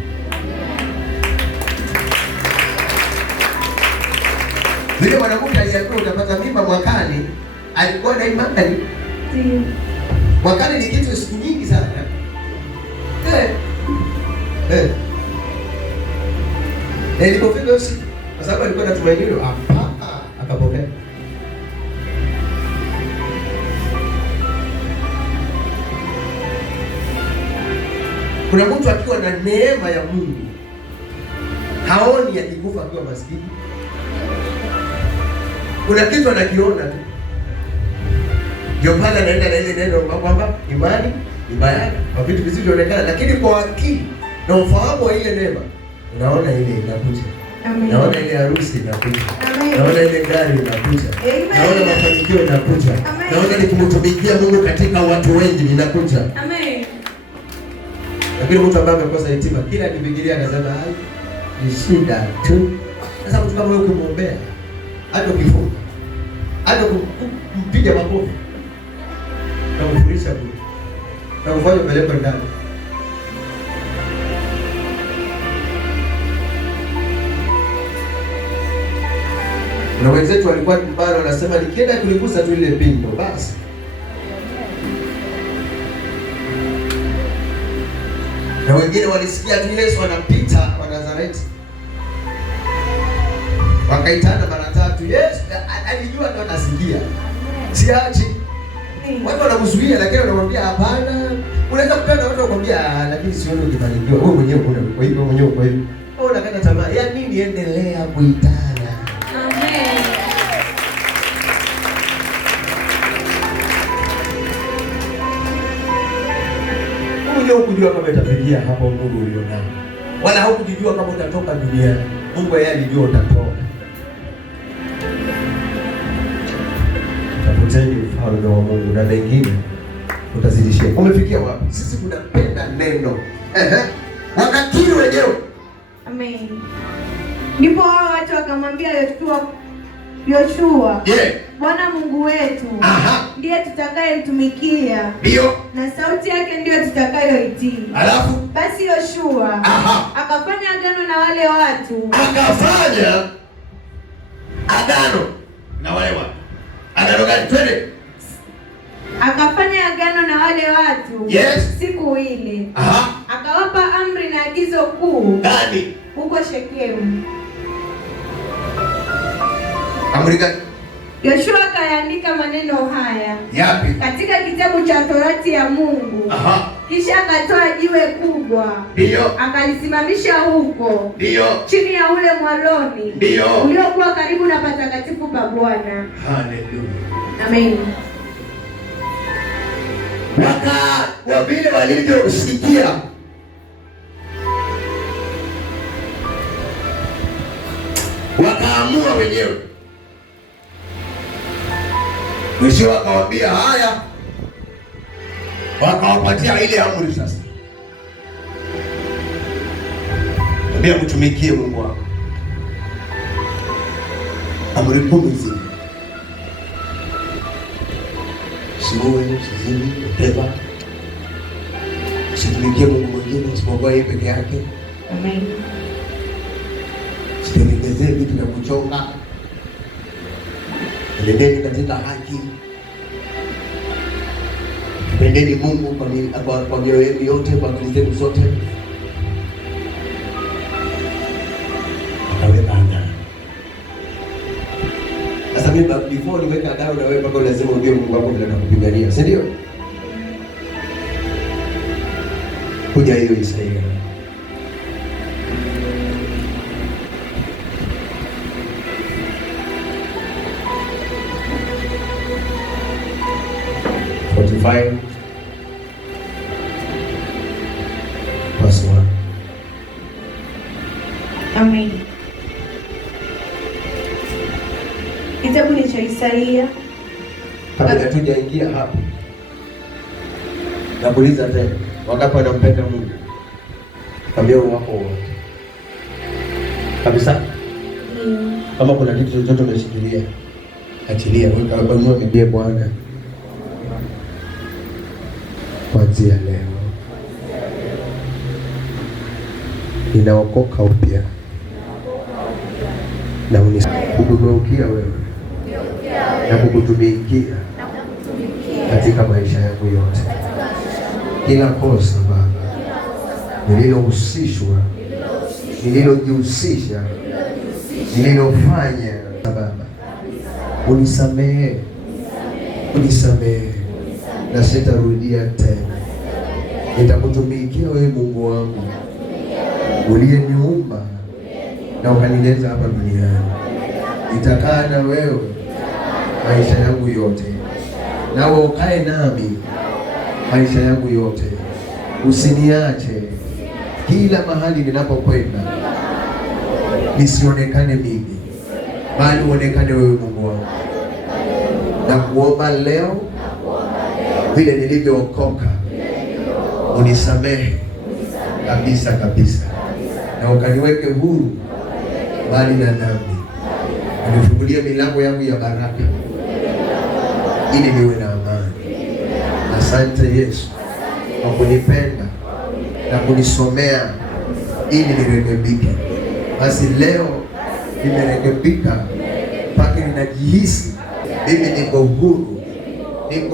Vile mwanamke aliyekuwa utapata mimba mwakani, alikuwa na imani. Ndio. Mwakani ni kitu siku nyingi sana. Ilipofika hiyo siku, kwa sababu alikuwa na tumaini hilo, akapokea. Kuna mtu akiwa na neema ya Mungu haoni akikufa akiwa maskini. Kuna kitu anakiona tu. Ndio pale anaenda na ile neno kwamba imani ni bayana kwa vitu visivyoonekana, lakini kwa akili na ufahamu wa ile neema unaona ile inakuja. Amen. Naona ile harusi inakuja. Amen. Naona ile gari inakuja. Amen. Naona mafanikio inakuja. Amen. Naona nikimtumikia Mungu katika watu wengi inakuja. Amen. Lakini mtu ambaye amekosa hekima kila akifikiria anasema hai ni shida tu. Sasa mtu kama wewe ukimwombea hata ukifunga hata kumpiga makofi na kumfundisha Mungu na kufanya peleko ndani. Na wenzetu walikuwa nyumbani wanasema nikienda kuligusa tu ile pindo basi. Na wengine walisikia tu Yesu anapita kwa Nazareti. Wakaitana mara tatu. Yesu alijua ndo anasikia. Siachi. Watu wanamzuia lakini wanamwambia hapana. Unaweza kupenda watu wakwambia lakini sioni ukifanikiwa. Wewe mwenyewe kuna kwa hivyo mwenyewe kwa hivyo. Wewe unakata tamaa. Ya nini endelea kuitana? Amen. Wewe hukujua kama itafikia hapo Mungu ulionao. Wala hukujua kama utatoka duniani. Mungu yeye alijua utatoka. Tafuteni ufalme wa Mungu na mengine utazidishia. Umefikia wapi? Sisi tunapenda neno. Wakakiri wenyewe. Amen. Ndipo hao watu wakamwambia Yoshua, Bwana Mungu wetu ndiye tutakayemtumikia. Ndio. Na sauti yake ndiyo tutakayoitii. Alafu basi Yoshua akafanya agano na wale watu. Akafanya agano na wale watu. Agano gani? Twende. Akafanya agano na wale watu. Yes. Siku ile. Akawapa amri na agizo kuu. Gani? Huko Shekemu. Amri gani? Yoshua akaandika maneno haya. Yapi? Katika kitabu cha Torati ya Mungu. Kisha akatoa jiwe kubwa. Ndio. Akalisimamisha huko. Ndio. Chini ya ule mwaloni. Ndio. Uliokuwa karibu na patakatifu pa Bwana. Haleluya. Amen. Kwa vile walivyosikia wakaamua wenyewe. Mwisho wakawaambia haya, wakawapatia ile amri sasa. Mwambie mtumikie Mungu wako. Amri 10 zile. Usiue, usizini, uteba. Usitumikie Mungu mwingine isipokuwa yeye peke yake. Amen. Usitengenezee vitu vya kuchonga. Endeni katika haki. Pendeni Mungu kwa mioyo yenu yote, kwa akili zenu zote. Akaweka agano. Sasa mimi before niweka agano na wewe, mpaka lazima ujue Mungu wako vile anakupigania, si ndio? Kuja hiyo Isaia. Amen. Kitabu ni cha Isaia. Kabla tujaingia hapa, nakuuliza tena, wangapi wanampenda Mungu? Kambia wako wote. Kabisa? Kama kuna kitu chochote umeshikilia, achilia. Wewe mwambie Bwana, kuanzia leo ninaokoka upya na unikugeukia wewe na kukutumikia katika maisha yangu yote. Kila kosa Baba nililohusishwa, nililojihusisha, nililofanya Baba, unisamehe na sitarudia tena. Nitakutumikia wewe Mungu wangu uliyeniumba na ukanileta hapa duniani. Nitakaa na wewe maisha yangu yote, nawe ukae nami maisha yangu yote. Usiniache kila mahali ninapokwenda, nisionekane mimi, bali uonekane wewe Mungu wangu. Na kuomba leo vile nilivyookoka, unisamehe kabisa na ukaniweke huru bali na dhambi. Unifungulie milango yangu ya baraka ili niwe na amani. Asante Yesu kwa kunipenda na kunisomea ili nirekebike. Basi leo nimerekebika mpaka ninajihisi mimi niko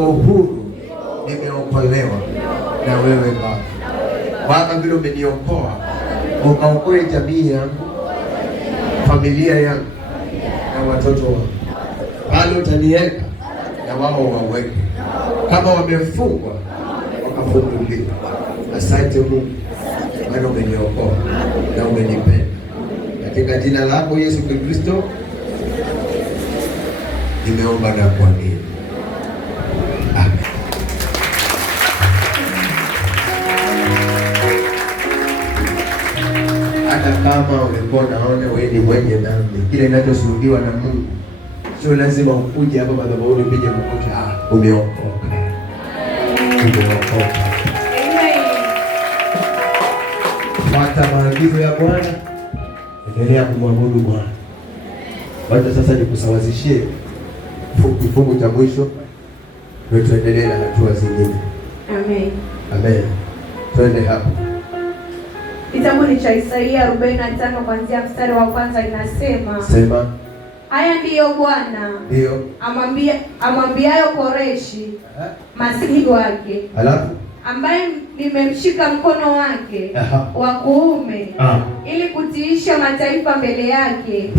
huru, nimeokolewa na wewe Baba. Baba, vile umeniokoa, ukaokoe jamii yangu, familia yangu na watoto wangu. Bado utaniweka na wao waweke, kama wamefungwa wakafunguliwa. Asante Mungu, bado umeniokoa na umenipenda. Katika jina lako Yesu Kristo nimeomba na kuamini. Amen. Hata kama ulikuwa unaona wewe ni mwenye dhambi, kile kinachoshuhudiwa na Mungu, sio lazima ukuje hapa madhabahuni upige magoti. Umeokoka. Fuata maagizo ya Bwana, endelea kumwabudu Bwana. Wacha sasa nikusawazishie kifungu cha mwisho, ndio tuendelee na hatua zingine. Amen. Twende hapo. Kitabu ni cha Isaia 45 kuanzia mstari wa kwanza, inasema, sema, haya ndiyo Bwana amwambiayo Koreshi masihi wake, ambaye nimemshika mkono wake wa kuume ili kutiisha mataifa mbele yake,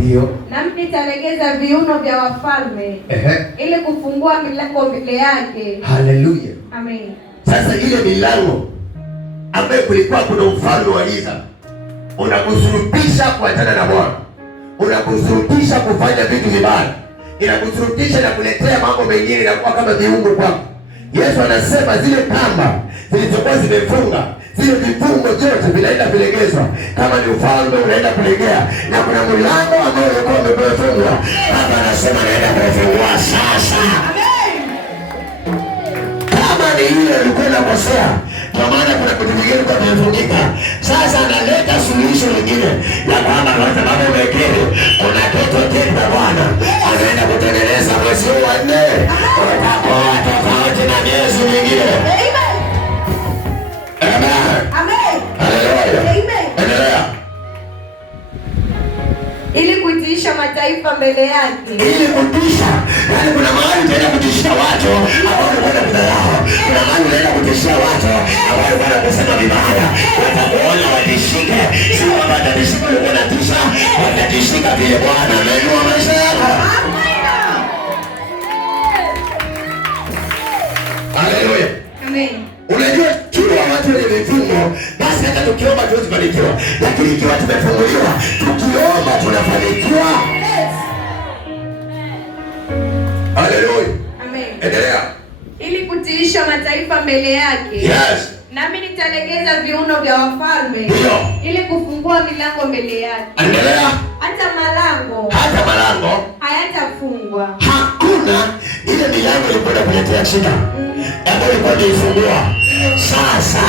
nami nitalegeza viuno vya wafalme ili kufungua milango mbele yake. Haleluya. Amen. Sasa ile milango ambaye kulikuwa kuna ufalme wa giza unakusurubisha kuachana na Bwana, unakusurubisha kufanya vitu vibaya, inakusurubisha na kuletea mambo mengine na kuwa kama viungo kwako. Yesu anasema zile kamba zilizokuwa zimefunga, zile vifungo vyote vinaenda kulegezwa. Kama ni ufalme unaenda kulegea, na kuna mlango ambao ulikuwa umefungwa, Baba anasema naenda kufungua sasa. Kama ni ile ulikuwa unakosea, Kwa maana kuna kitu kingine kwa kimefungika. Sasa analeta suluhisho lingine ya kwamba kwa sababu umekiri kuna kitu kipya Bwana anaenda kutengeneza mwezi wa 4 utakuwa tofauti na miezi mingine. Amen. Amen. Haleluya. Endelea. Ili kutiisha mataifa mbele yake. Ili kutisha. Yaani kuna mahali utaenda kutishia watu ambao wanakwenda kudharau. Kuna mahali unaenda kutishia watu ambao wanakwenda kusema vibaya. Watakuona watishike. Si kwamba watatishika ulikuwa unatisha, watatishika vile Bwana ameinua maisha yako. Haleluya. Amen. Unajua kiwa watu wenye vifungo, basi hata tukiomba tuwezi fanikiwa. Lakini ikiwa tumefunguliwa, tukiomba tunafanikiwa. Haleluya. Amen. Endelea. Ili kutiisha mataifa mbele yake. Yes. Nami nitalegeza viuno vya wafalme. Ndio. Ili kufungua milango mbele yake. Endelea. Hata malango hayatafungwa. Hakuna ile milango ilikwenda kuletea shida. Ambayo ilikuwa ifungua. Sasa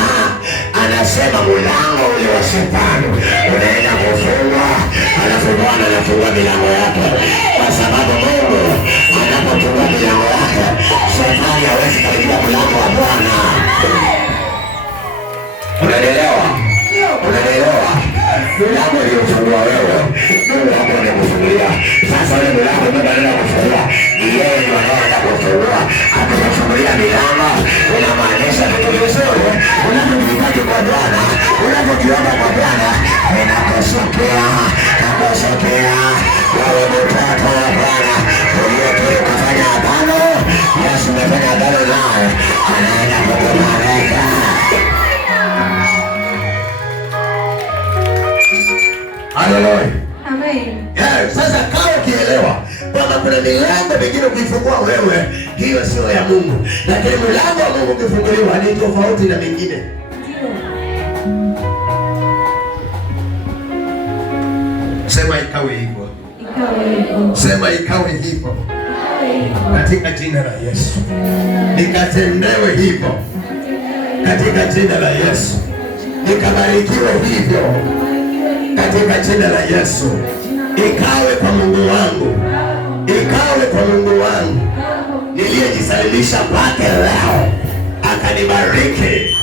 anasema mlango ule wa shetani unaenda kufungwa. Alafu Bwana anafungua milango yake. Kwa sababu Mungu anapofungua milango yake, shetani hawezi kuingia mlango wa Bwana. Unaelewa? Unaelewa? Milango iliyofungua wewe, Mungu wako anakufungulia. Sasa ule mlango Mungu anaenda kufungua, ni yeye ndiye anaenda kufungua. Atakufungulia milango. Unamaanisha vitu vizuri unavyohitaji kwa Bwana, unavyokiomba kwa Bwana, inakosokea. Wewe mtoto wa Bwana uliyekiri kufanya agano, Yesu amefanya agano nawe, anaenda kukubariki. Haleluya. Amen. Sasa kama ukielewa kwamba kuna milango mingine ukifungua wewe, hiyo sio ya Mungu. Lakini mlango wa Mungu ukifunguliwa ni tofauti na mingine. Sema ikawe hivyo. Sema ikawe hivyo. Katika jina la Yesu. Nikatendewe hivyo. Katika jina la Yesu. Nikabarikiwe hivyo. Katika jina la Yesu. Ikawe kwa Mungu wangu. Ikawe kwa Mungu wangu niliyejisalimisha kwake leo, akanibariki,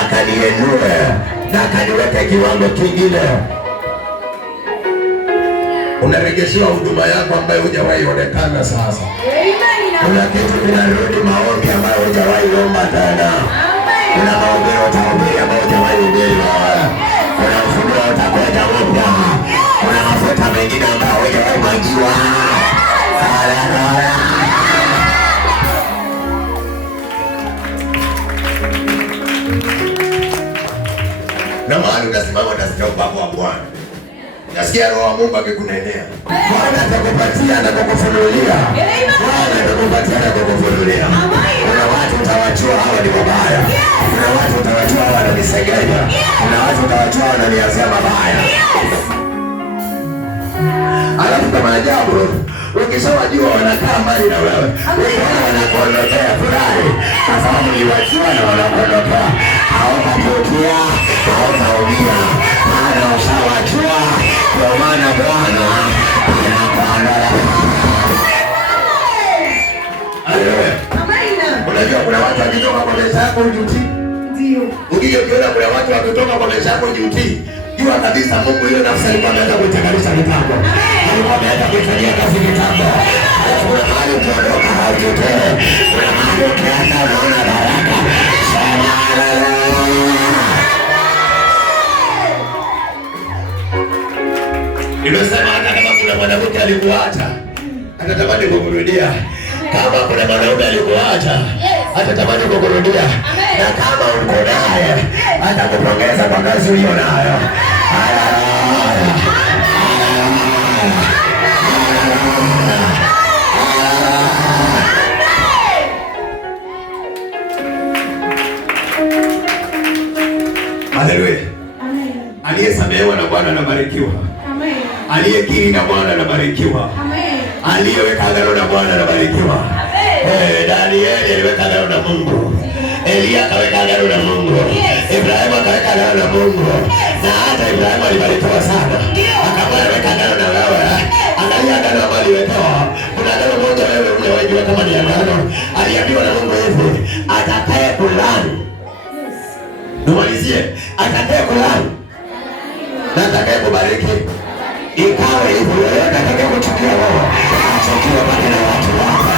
akaniinue na akaniweke kiwango kingine. Unarejeshiwa huduma yako ambayo hujawahi onekana sasa. Kuna kitu kinarudi, maombi ambayo hujawahi omba tena. Kuna maombi utahubiri ambayo hujawahi hubiri. Kuna ufunuo utakwenda mpya. Kuna mafuta mengine ambayo hujawahi mwagiwa. Na mahali unasimama unasikia upako wa Bwana. Nasikia Roho wa Mungu akikunenea. Bwana atakupatia na kukufunulia. Bwana atakupatia na kukufunulia. Kuna watu utawajua hawa ni wabaya. Kuna watu utawajua hawa wananisengenya. Kuna watu utawajua wananiazia mabaya. Alafu kama ajabu, ukishawajua wanakaa mbali na wewe. Bwana anakuondokea furahi. Kwa sababu uliwajua na wanakuondokea. Hautajutia, hautaumia. Maana ushawajua. Kwa maana Bwana anakuondolea. Haleluya. Unajua kuna watu wakitoka kwa maisha yako ujuti. Ndio. Ukiona kuna watu wakitoka kwa maisha yako ujuti, jua kabisa Mungu ile nafsi alikuwa ameanza kuitenganisha kitambo. Alikuwa ameanza kuifanyia kazi kitambo. Kuna mahali ukiondoka haujuti. Kuna mahali ukianza unaona baraka. Sema haleluya. Nimesema hata kama kuna mwanamke alikuacha, atatamani kukurudia. Kama kuna mwanaume alikuacha, atatamani kukurudia. Na kama uko naye, atakupongeza kwa kazi uliyo nayo. Haleluya. Aliyesamehewa na Bwana anabarikiwa. Aliyekiri na Bwana anabarikiwa. Aliyeweka agano na Bwana anabarikiwa. Danieli aliweka agano na Mungu. Elia akaweka agano na Mungu. Ibrahimu akaweka agano na Mungu. Na hata Ibrahimu alibarikiwa sana. Akamwambia weka agano na wewe. Angalia agano ambalo aliwekewa. Kuna agano moja wewe unajua kama ni agano. Aliambiwa na Mungu hivi, atakaye kulani. Numalizie, atakaye kulani na atakaye kubariki. Ikawe hivyo, yoyote atakaye kuchukia wewe, achukiwe pale na watu wako.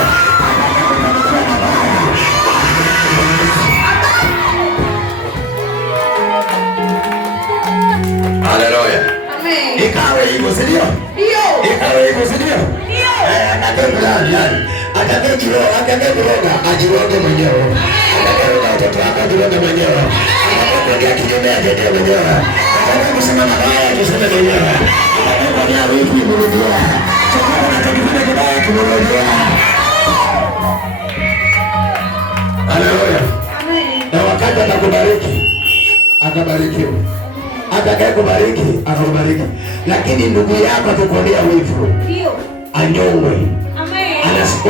Haleluya. Amen. Ikawe hivyo, si ndio? Ndio. Ikawe hivyo, si ndio? Ndio. Atakaye kulani, atakaye kuroga, ajiroge mwenyewe. Atakaye kuroga watoto wako, ajiroge mwenyewe. Atakaye kinyume atetee mwenyewe. Atakaye kusema mabaya, tuseme mwenyewe. Atakaye kuongea vipi, mrudia. Chakula unachokifanya kibaya, kumrudia. Haleluya. Amen. Na wakati atakubariki, atabarikiwa. Atakaye kubariki, atakubariki. Lakini ndugu yako akikuonea wivu, ndio anyongwe. Amen.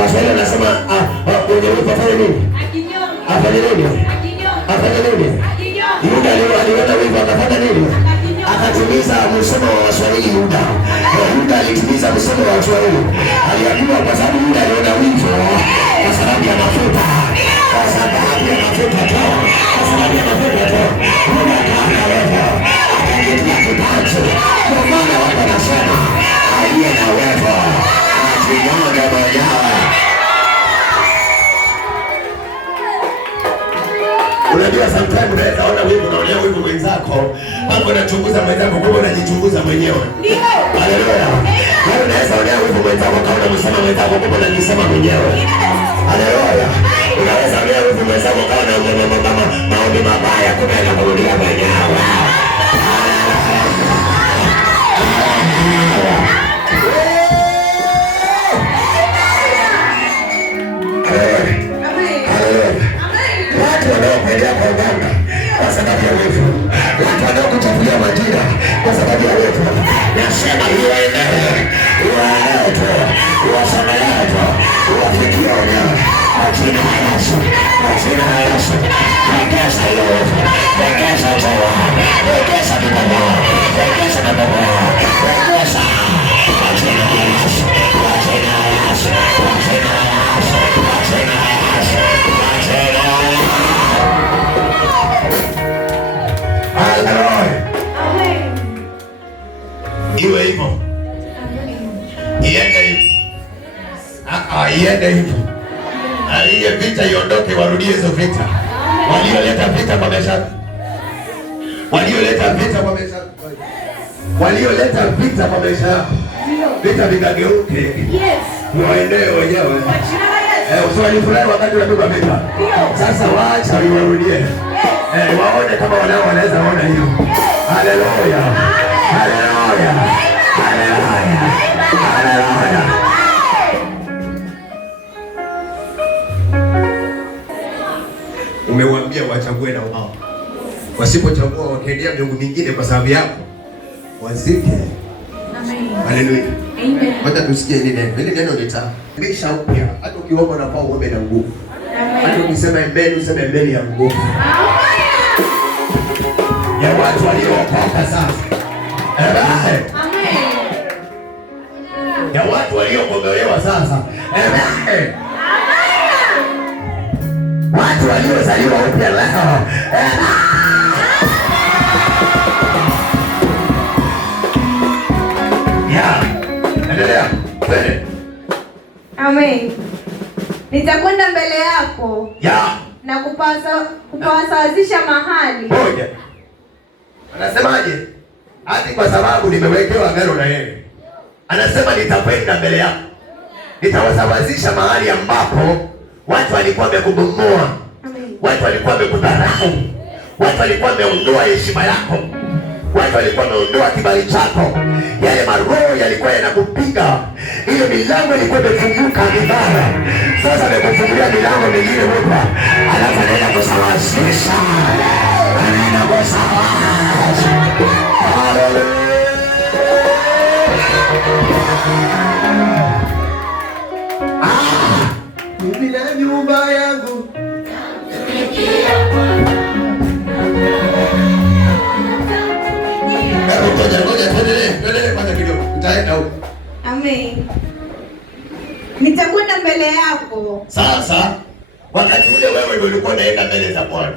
Waswahili wanasema kwenye wivu afanye nini? Akinyonga. Afanye nini? Akinyonga. Afanye nini? Akinyonga. Yuda aliona wivu akafanya nini? Akatimiza msemo wa Waswahili. Yuda alitimiza msemo wa Waswahili. Aliambiwa kwa sababu Yuda aliona wivu kwa sababu ya mafuta. Kwa sababu ya mafuta tu. Kwa sababu ya mafuta tu. Yuda akaona wivu. Akajitia kipaji. Kwa maana watu wanasema aliye na wivu ajinyonge mwenyewe. Unajua sometimes unaweza ona wivu, unaonea wivu mwenzako, hapo unachunguza mwenzako, kumbe unajichunguza mwenyewe. Ndio. Haleluya. Wewe unaweza onea wivu mwenzako kama unamsema mwenzako, kumbe unajisema mwenyewe. Haleluya. Unaweza onea wivu mwenzako kama una maombi mabaya, kumbe anakurudia mwenyewe. Watu wanaokwendea kwa uganga kwa sababu ya wivu, watu wanaokuchafulia majina kwa sababu ya wivu, nasema uwaendelee tu, uwasamehe tu, uwafikie wenyewe kwa jina la Yesu, kwa jina la Yesu. Rekesha hiyo wivu, rekesha uchawa, rekesha kibomo, rekesha mabomo, rekesha kwa jina la Yesu, kwa jina la Yesu, kwa jina la Yesu, kwa jina la Yesu, kwa jina la Yesu. Amen. Iwe hivyo. Iende hivyo. Iende hivyo. Aliye vita iondoke, warudie hizo vita. Walioleta vita kwa maisha. Walioleta vita kwa maisha. Walioleta vita kwa maisha. Vita vikageuke. Yes. Waendelee wenyewe. Usiwalifurahi wakati unabeba vita. Sasa waacha warudie. Waone kama wanaweza ona hiyo. Haleluya. Haleluya. Haleluya. Haleluya. Umewaambia wachague na wao. Wasipochagua wakiendea miungu mingine kwa sababu yako, wazike. Amen. Haleluya. Amen. Wacha tusikie hili neno. Hili neno litabisha upya. Hata ukiomba na pao uombe na nguvu. Hata ukisema amen useme amen ya nguvu. Ya watu waliookoka sasa. Amen. Ya watu waliokombolewa sasa. Amen. Watu waliozaliwa upya leo. Endelea. Amen. Nitakwenda mbele yako. Na kupasawazisha mahali. Ngoja. Anasemaje? Hadi kwa sababu nimewekewa agano na yeye. Anasema nitakwenda mbele yako. Nitawasawazisha mahali ambapo watu walikuwa wamekubomoa. Watu walikuwa wamekudharau. Watu walikuwa wameondoa heshima yako. Watu walikuwa wameondoa kibali chako. Yale maroho yalikuwa yanakupiga. Hiyo milango ilikuwa imefunguka vibaya. Sasa amekufungulia milango mingine huko. Alafu anaenda kusawazisha. Anaenda kusawazisha. Haleluya. Mimi na nyumba yangu Amen. Nitakwenda mbele yako. Sasa wakati ule wewe ndio ulikuwa unaenda mbele za Bwana.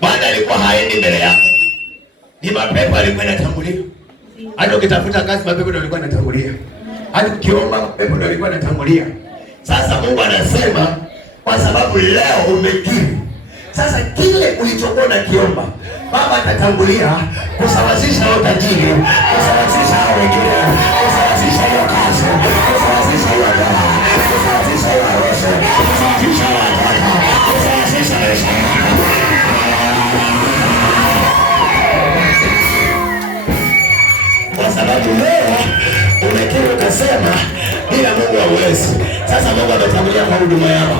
Bwana alikuwa haendi mbele yako. Ni mapepo alikuwa yanatangulia. Hata ukitafuta kazi mapepo ndio alikuwa yanatangulia. Hata ukiomba mapepo ndio alikuwa yanatangulia. Sasa Mungu anasema kwa sababu leo umekiri. Sasa kile ulichokuwa unakiomba Baba atatangulia kusawazisha utajiri, kusawazisha wengine, kusawazisha hiyo kazi, kusawazisha hiyo ndoa, kusawazisha hiyo harusi, kusawazisha watoto, kusawazisha maisha yako. Kwa sababu leo umekiri ukasema bila Mungu hauwezi. Sasa Mungu ametangulia kwa huduma yako.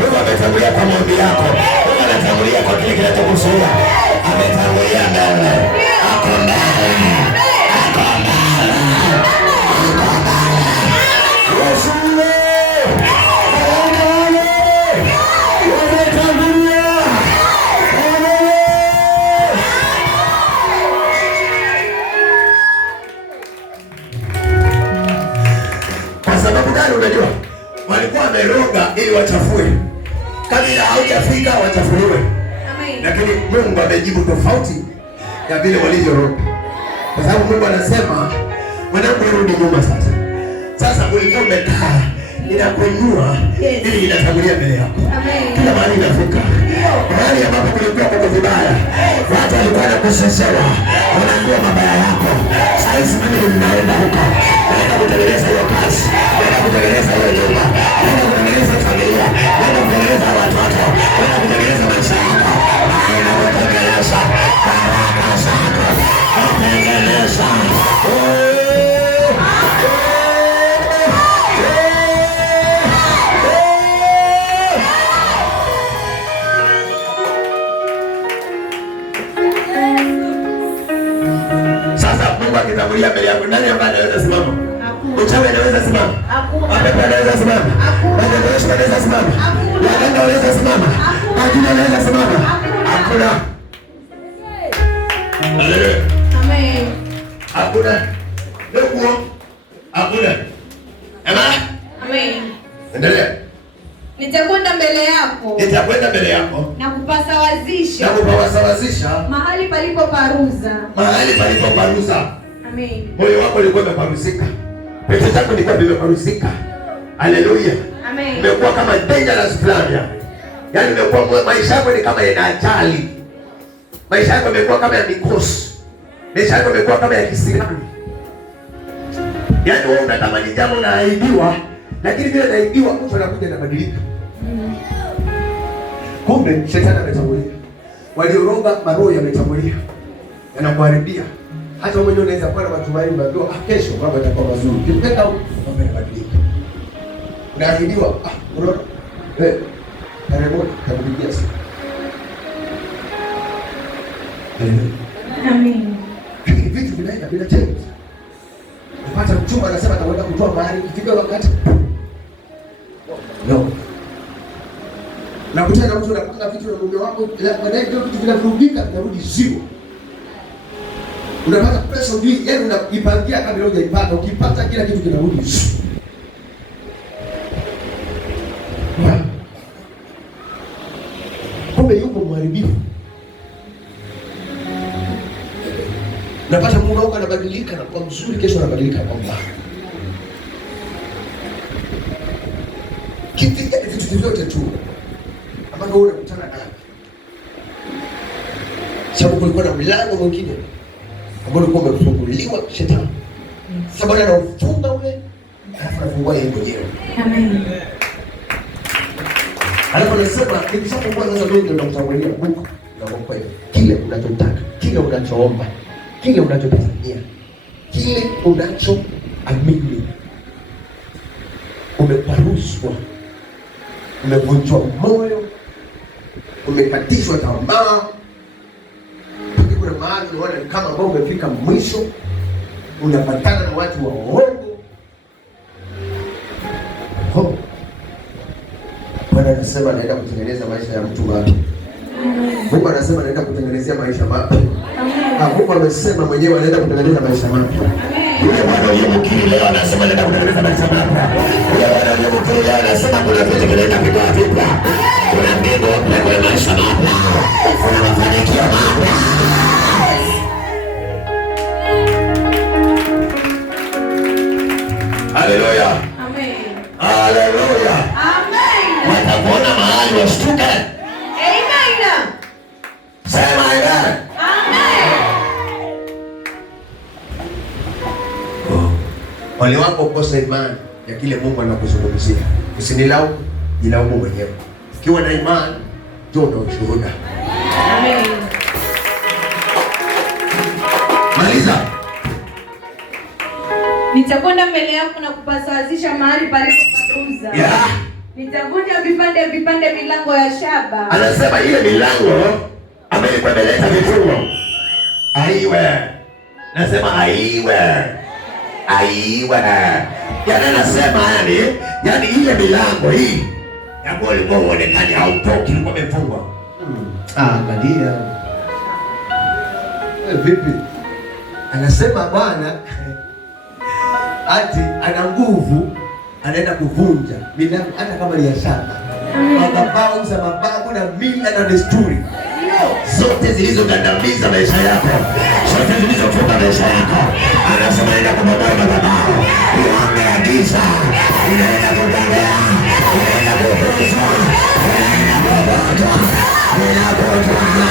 Mungu ametangulia kwa maombi yako. Mungu anatangulia kwa kile kinachokusudia. Ametangulia mbele. Ako mbele. Ako mbele. Ako mbele. Yesu unajua walikuwa wameroga ili wachafue. Kabla haujafika wachafuliwe. Amen. Lakini Mungu amejibu tofauti ya vile walivyoroga. Kwa sababu Mungu anasema mwanangu rudi nyuma sasa. Sasa ulikuwa umekaa inakuinua ili inatangulia mbele yako. Amen. Kila mahali inafika. Mahali ambapo kulikuwa kwa vibaya. Watu walikuwa wanakusesewa. Wanakuwa mabaya yako. Sasa mimi ninaenda huko. Naenda kutengeneza hiyo kazi. Naenda kutengeneza hiyo nyumba. Naenda kutengeneza familia. Naenda kutengeneza watoto. Naenda kutengeneza maisha yako. Naenda kutengeneza baraka zako. Kutengeneza. Akitangulia mbele yako, nani ambaye anaweza simama? Uchawi anaweza simama? Mapepo anaweza simama? Majeshi anaweza simama? Waganga wanaweza simama? Majini anaweza simama? Hakuna. Amen. Hakuna. Ndio. Hakuna. Amen. Endelea. Nitakwenda mbele yako. Nitakwenda mbele yako. Na kupasawazisha. Na kupasawazisha. Mahali palipoparuza. Mahali palipoparuza. Amen. Moyo wako ulikuwa umeparuzika. Pete zako zilikuwa zimeparuzika. Haleluya. Amen. Umekuwa kama dangerous fulani. Yaani umekuwa maisha yako ni kama yana ajali. Maisha yako yamekuwa kama ya mikosi. Maisha yako yamekuwa kama ya kisirani. Yaani wewe unatamani jambo unaahidiwa, lakini vile unaahidiwa mtu anakuja na badilika. Kumbe shetani ametangulia. Walioroga maroho yametangulia. Yanakuharibia. Hata wewe mwenyewe unaweza kuwa na matumaini unajua kesho mambo yatakuwa mazuri. Ukipeka mambo yanabadilika. Unaahidiwa unaona karebo takupigia simu. Amen. Vitu vinaenda bila change. Unapata mchumba anasema atakwenda kutoa mahari ikifika wakati. No. Na kutana mtu anapanga vitu na mume wako baadaye ndio vitu vinarudika vinarudi zero. Unapata pesa ujui, yaani unaipangia kabla hujaipata, ukipata kila kitu kinarudi. Kumbe yupo mharibifu. Unapata mume wako anabadilika na kuwa mzuri, kesho anabadilika kwa mbaya. Vitu vyote tu ambavyo wewe unakutana nayo. Sababu kulikuwa na mlango mwingine ambao ulikuwa umefunguliwa shetani. Sababu anafunga ule, alafu anafungua yeye mwenyewe. Amen. Alafu anasema nikishafungua sasa mimi ndio nakutangulia Mungu na kwa kile unachotaka, kile unachoomba, kile unachotazamia, kile unachoamini. Umeparuswa, umevunjwa moyo, umekatishwa tamaa. Kuna mahali unaona kama ambao umefika mwisho, unapatana na watu wa uongo. Bwana anasema anaenda kutengeneza maisha ya mtu mapya. Mungu anasema anaenda kutengenezea maisha mapya. Mungu amesema mwenyewe anaenda kutengeneza maisha mapya. Yule Bwana aliyemkiri leo anasema anaenda kutengeneza maisha mapya. Yule Bwana aliyemkiri leo anasema kuna vitu vinaenda kutoka vipya. Kuna mbingu mpya, kuna maisha mapya. Kuna mafanikio mapya. Haleluya. Amen. Haleluya. Amen. Watakuona mahali washtuke. Amen. Sema amen. Amen. Wale wako kosa imani ya kile Mungu anakuzungumzia. Usinilaumu, jilaumu mwenyewe. Ukiwa na imani, njoo na ushuhuda. Amen. Maliza. Nitakwenda mbele yako na kupasawazisha mahali palipoparuza. Yeah. Nitavunja vipande vipande milango ya shaba. Anasema ile milango ambayo ilikuwa imeleta vifungo. Aiwe. Nasema aiwe. Aiwe. Yaani anasema yani ile milango hii ya kwa ulikuwa uonekani hautoki, ilikuwa imefungwa. Angalia. Vipi? Anasema Bwana ati ana nguvu, anaenda kuvunja milango hata kama ni ya shaba. Madhabahu za mababu na mila na desturi zote zilizogandamiza maisha yako, zote zilizofunga maisha yako, anasema anaenda kubomoa madhabahu. Milango ya giza inaenda kugongea, inaenda kuvunjwa, inaenda kuvunjwa, inavunjwa.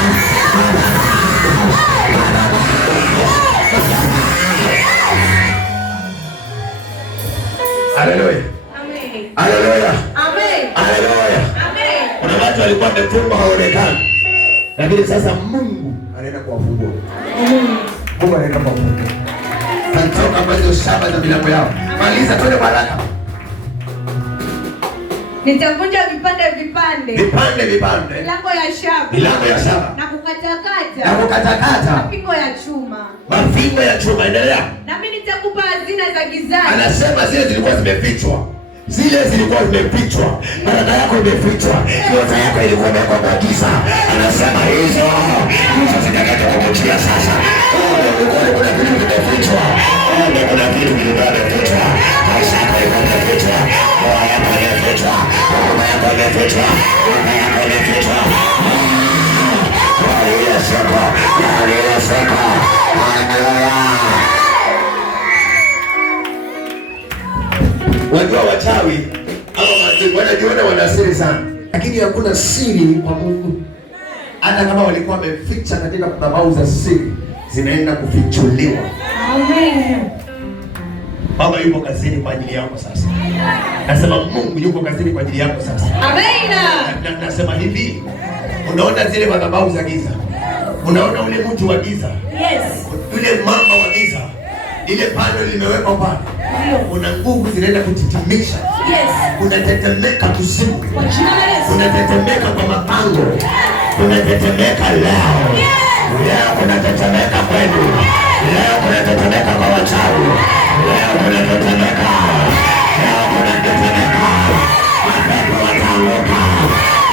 Haleluya. Amen. Haleluya. Amen. Haleluya. Amen. Kuna watu walikuwa wamefungwa hawaonekani, lakini sasa Mungu anaenda kuwafungua. Mungu anaenda kuwafungua. Tantoka kwa shaba za milango yao. Maliza twende baraka. Nitavunja vipande vipande. Vipande vipande. Milango ya shaba. Milango ya shaba. Na kukatakata. Na kukatakata. Mafingo ya chuma. Mafingo ya chuma, endelea. Nami nitakupa hazina za gizani. Anasema zile zilikuwa zimefichwa. Zile zilikuwa zimefichwa. Baraka yako imefichwa. Nyota yako ilikuwa imewekwa kwa giza. Anasema hizo zitakazo kukutia sasa. Kuna kitu kimefichwa. Kuna kitu kimefichwa. Maisha yako imefichwa. Ndoa yako imefichwa. Huduma yako imefichwa. Huduma yako imefichwa. Haleluya soko. Haleluya soko. Haleluya. Wajua wachawi ama wanajiona wana siri sana, lakini hakuna siri kwa Mungu. Hata kama walikuwa wameficha katika madhabahu za siri, zinaenda kufichuliwa. Amen. Baba yuko kazini kwa ajili yako sasa. Nasema Mungu yuko kazini kwa ajili yako sasa. Amen. Nasema hivi, unaona zile madhabahu za giza, unaona ule mtu wa giza, Yes. Ule mama wa giza, ile pano limewekwa pale. Una nguvu zinaenda kutitimisha. Yes. Unatetemeka kuzimu. Kwa jina la Yesu. Unatetemeka kwa mapango. Unatetemeka leo. Leo kunatetemeka kwenu. Leo kunatetemeka kwa wachawi. Leo kunatetemeka. Leo kunatetemeka. Mapepo wataanguka.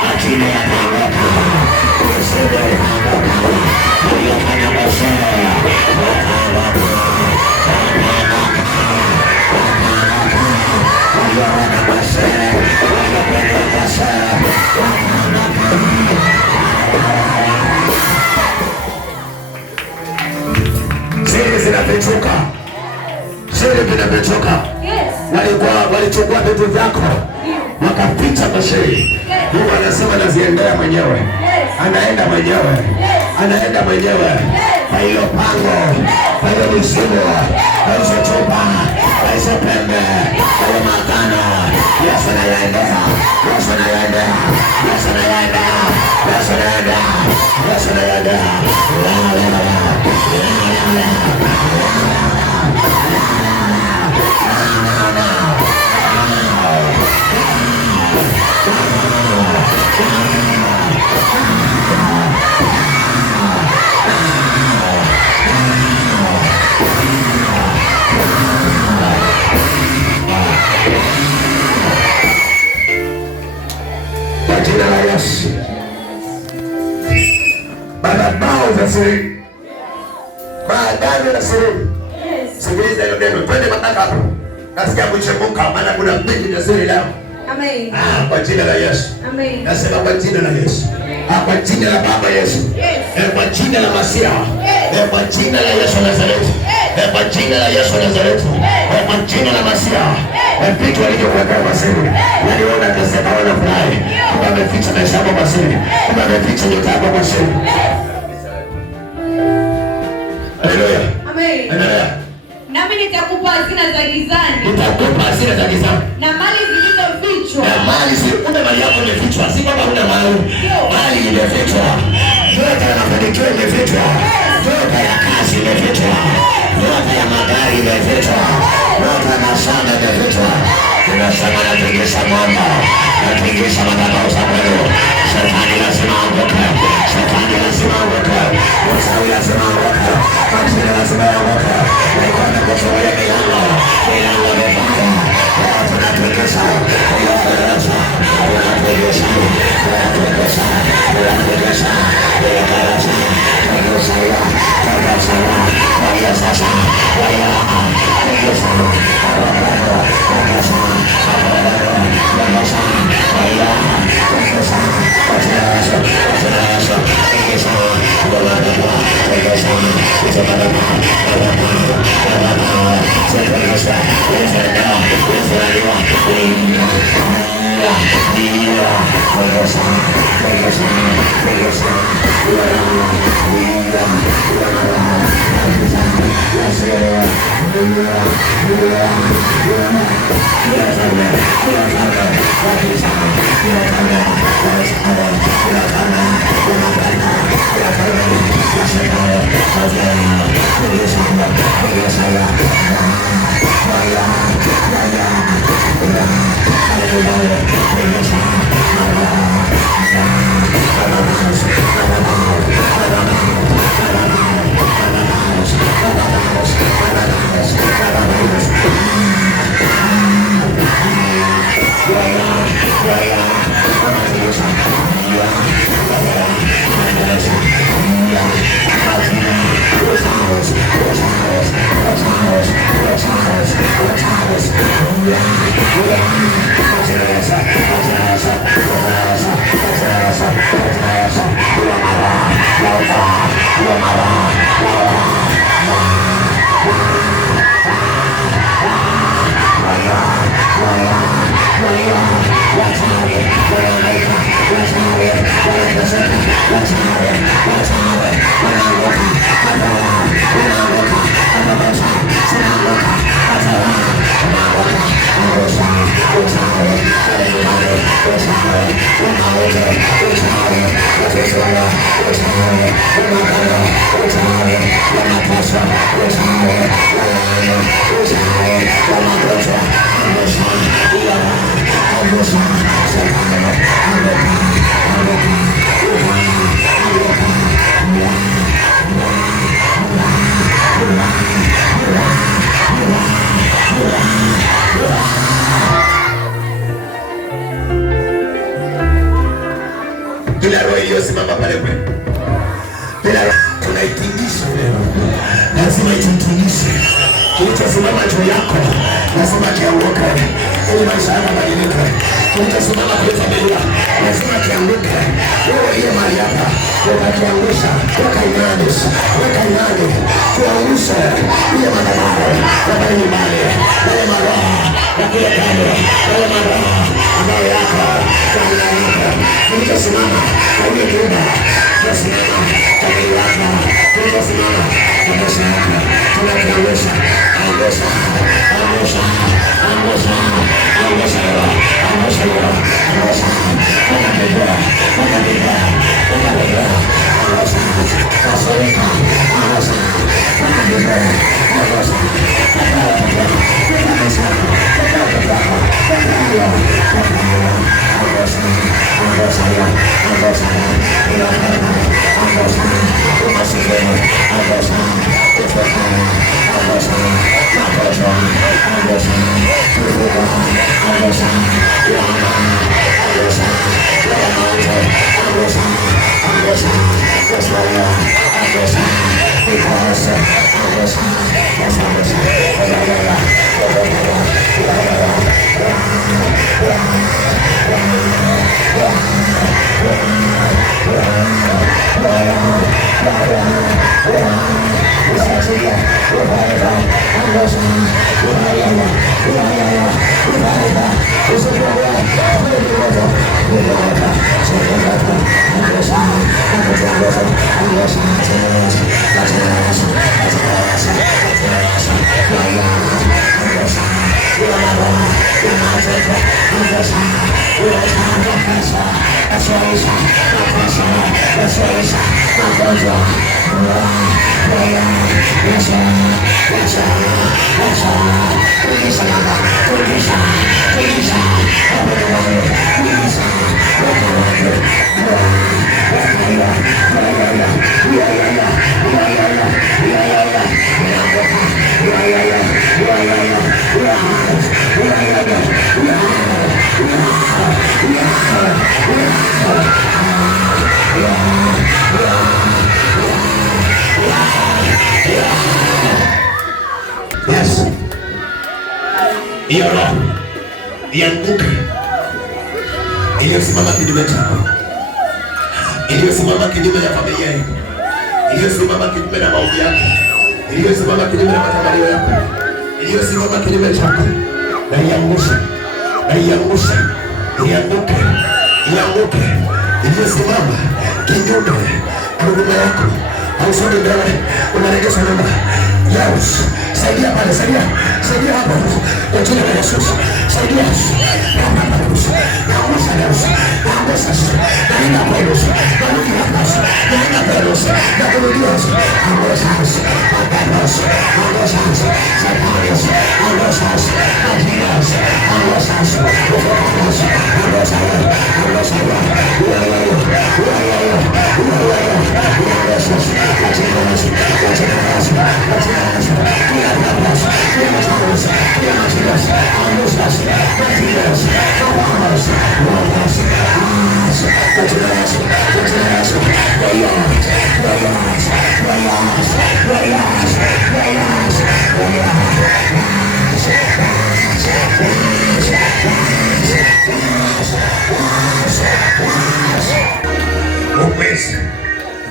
Majini yataanguka. Usije utaanguka. Uliofanya mashine wataanguka. Siri zinafichuka. Siri zinafichuka. Walichukua vitu vyako wakaficha kwa siri. Mungu anasema naziendea mwenyewe. Anaenda mwenyewe. Anaenda mwenyewe. Kwa hiyo pango, kwa hiyo misimu, kwa hizo chupa, kwa hizo pembe, kwa hiyo magano, Yesu anayaendea. Yesu anayaendea. Yesu anayaendea. Yesu anayaendea. Yesu anayaendea. kwa jina la Yesu. Madhabahu za siri, maagano ya siri. Sikiliza hilo neno, twende mpaka hapo. Nasikia kuchemuka, maana kuna vitu vya siri leo. Amen. Kwa jina la Yesu. Amen. Nasema kwa jina la Yesu. Kwa jina la Baba Yesu. Kwa jina la Masia. Kwa jina la Yesu Nazareti. Kwa jina la Yesu Nazareti. Kwa jina la Masia. Vitu walivyokuweka kwa siri. Waliona akasema wana furahi. Kama ameficha maisha yako kwa siri. Kama ameficha nyota yako kwa siri. Haleluya. Amen. Haleluya. Nami nitakupa hazina za gizani. Nitakupa hazina za gizani. Na mali zilizofichwa. Na mali zilizofichwa. Mali yako imefichwa. Si kwamba huna mali. Mali imefichwa. Nyota ya mafanikio imefichwa. Nyota ya kazi imefichwa. Nyota ya magari imefichwa. Nyota ya mashamba imefichwa. Tunasema natingisha mwamba. Natingisha madhabahu za moyo. Shetani lazima anguke. Shetani lazima anguke. Uchawi lazima anguke. Majini lazima anguke. Naikuwa kufungulia milango. Milango mibaya. Leo tunatingisha. Tunatingisha. Tunatingisha. Tunatingisha. Tunatingisha. Tunatingisha. Tunatingisha. Tunatingisha. Kila roho iliyosimama pale kwenu, kila tunaitingisha leo, lazima itingishe. Kilichosimama juu yako lazima kianguke, ili maisha yako badilike. Kilichosimama kwenye familia lazima kianguke. Wewe ile mali hapa ukakiangusha, weka imani, kuangusha ile madhabahu ya nyumbani, ile maroho ya kule kando, ile maroho ambayo yako kabla yako. Kilichosimama kwenye nyumba, kilichosimama kwenye wako, kilichosimama kwa maisha yako, tunakiangusha. Angusha. Hiyo roho ianguke, iliyosimama kinyume chako, iliyosimama kinyume ya familia yako, iliyosimama kinyume na maombi yako, iliyosimama kinyume na matamanio yako, iliyosimama kinyume chako, na iangushe, na iangushe, ianguke, ianguke, iliyosimama kinyume na huduma yako. Hausongi mbele, unaregesha nyuma. Yes, saidia pale, saidia hapo. Kwa jina la Yesu, saidia. Naangusha leo, naangusha. Naenda pale, narudi hapa. Naenda pale, nakurudia. Angusha, angusha, angusha. Satanas, angusha. Satanas, angusha. Angusha,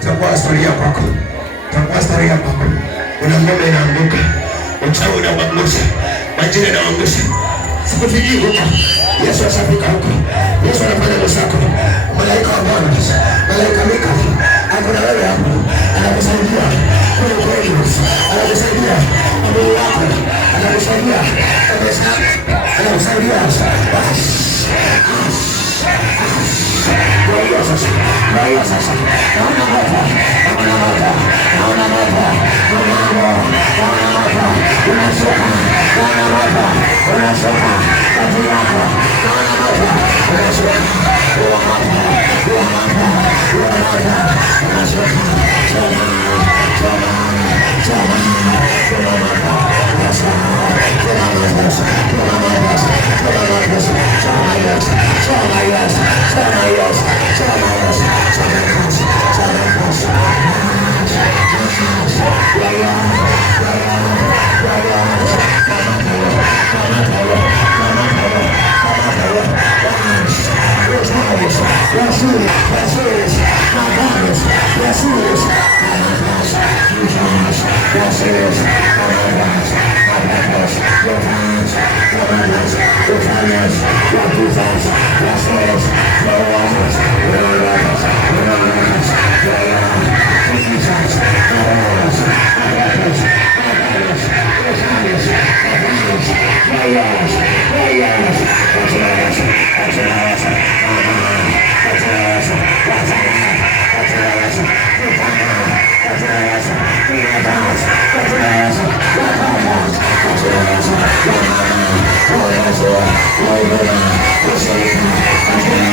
itakuwa historia kwako, itakuwa historia kwako. Kuna ngome inaanguka, uchawi unaangusha, majini yanaangusha. Sikufikiri huko, Yesu ashafika huko. Yesu anafanya msako. Malaika wa Bwana, malaika Mikaeli, akona wewe hapo, anakusaidia kwa kweli, anakusaidia mwili wako, anakusaidia kabisa, anakusaidia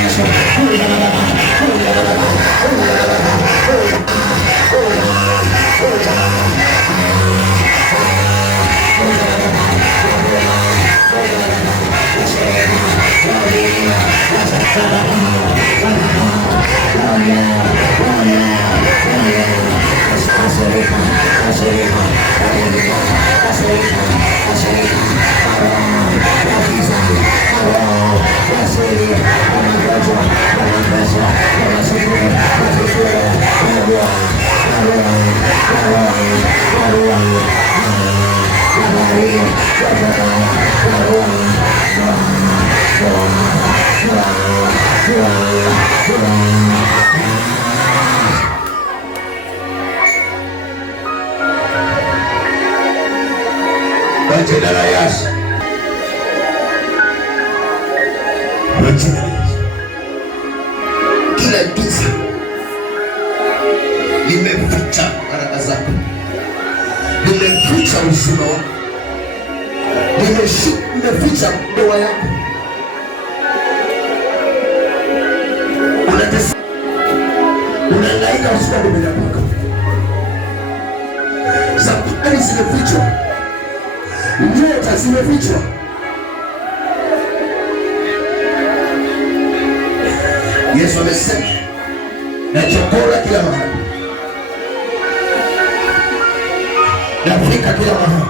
Yes. Kwa jina la Yesu. Kwa jina la Yesu. Kila giza limeficha baraka zako, limeficha uzima wako, limeficha ndoa yako. Unateseka, unahangaika usiku umeamka. Safari zimefichwa, nyota zimefichwa. Yesu amesema nachokora kila mahali, nafika kila mahali.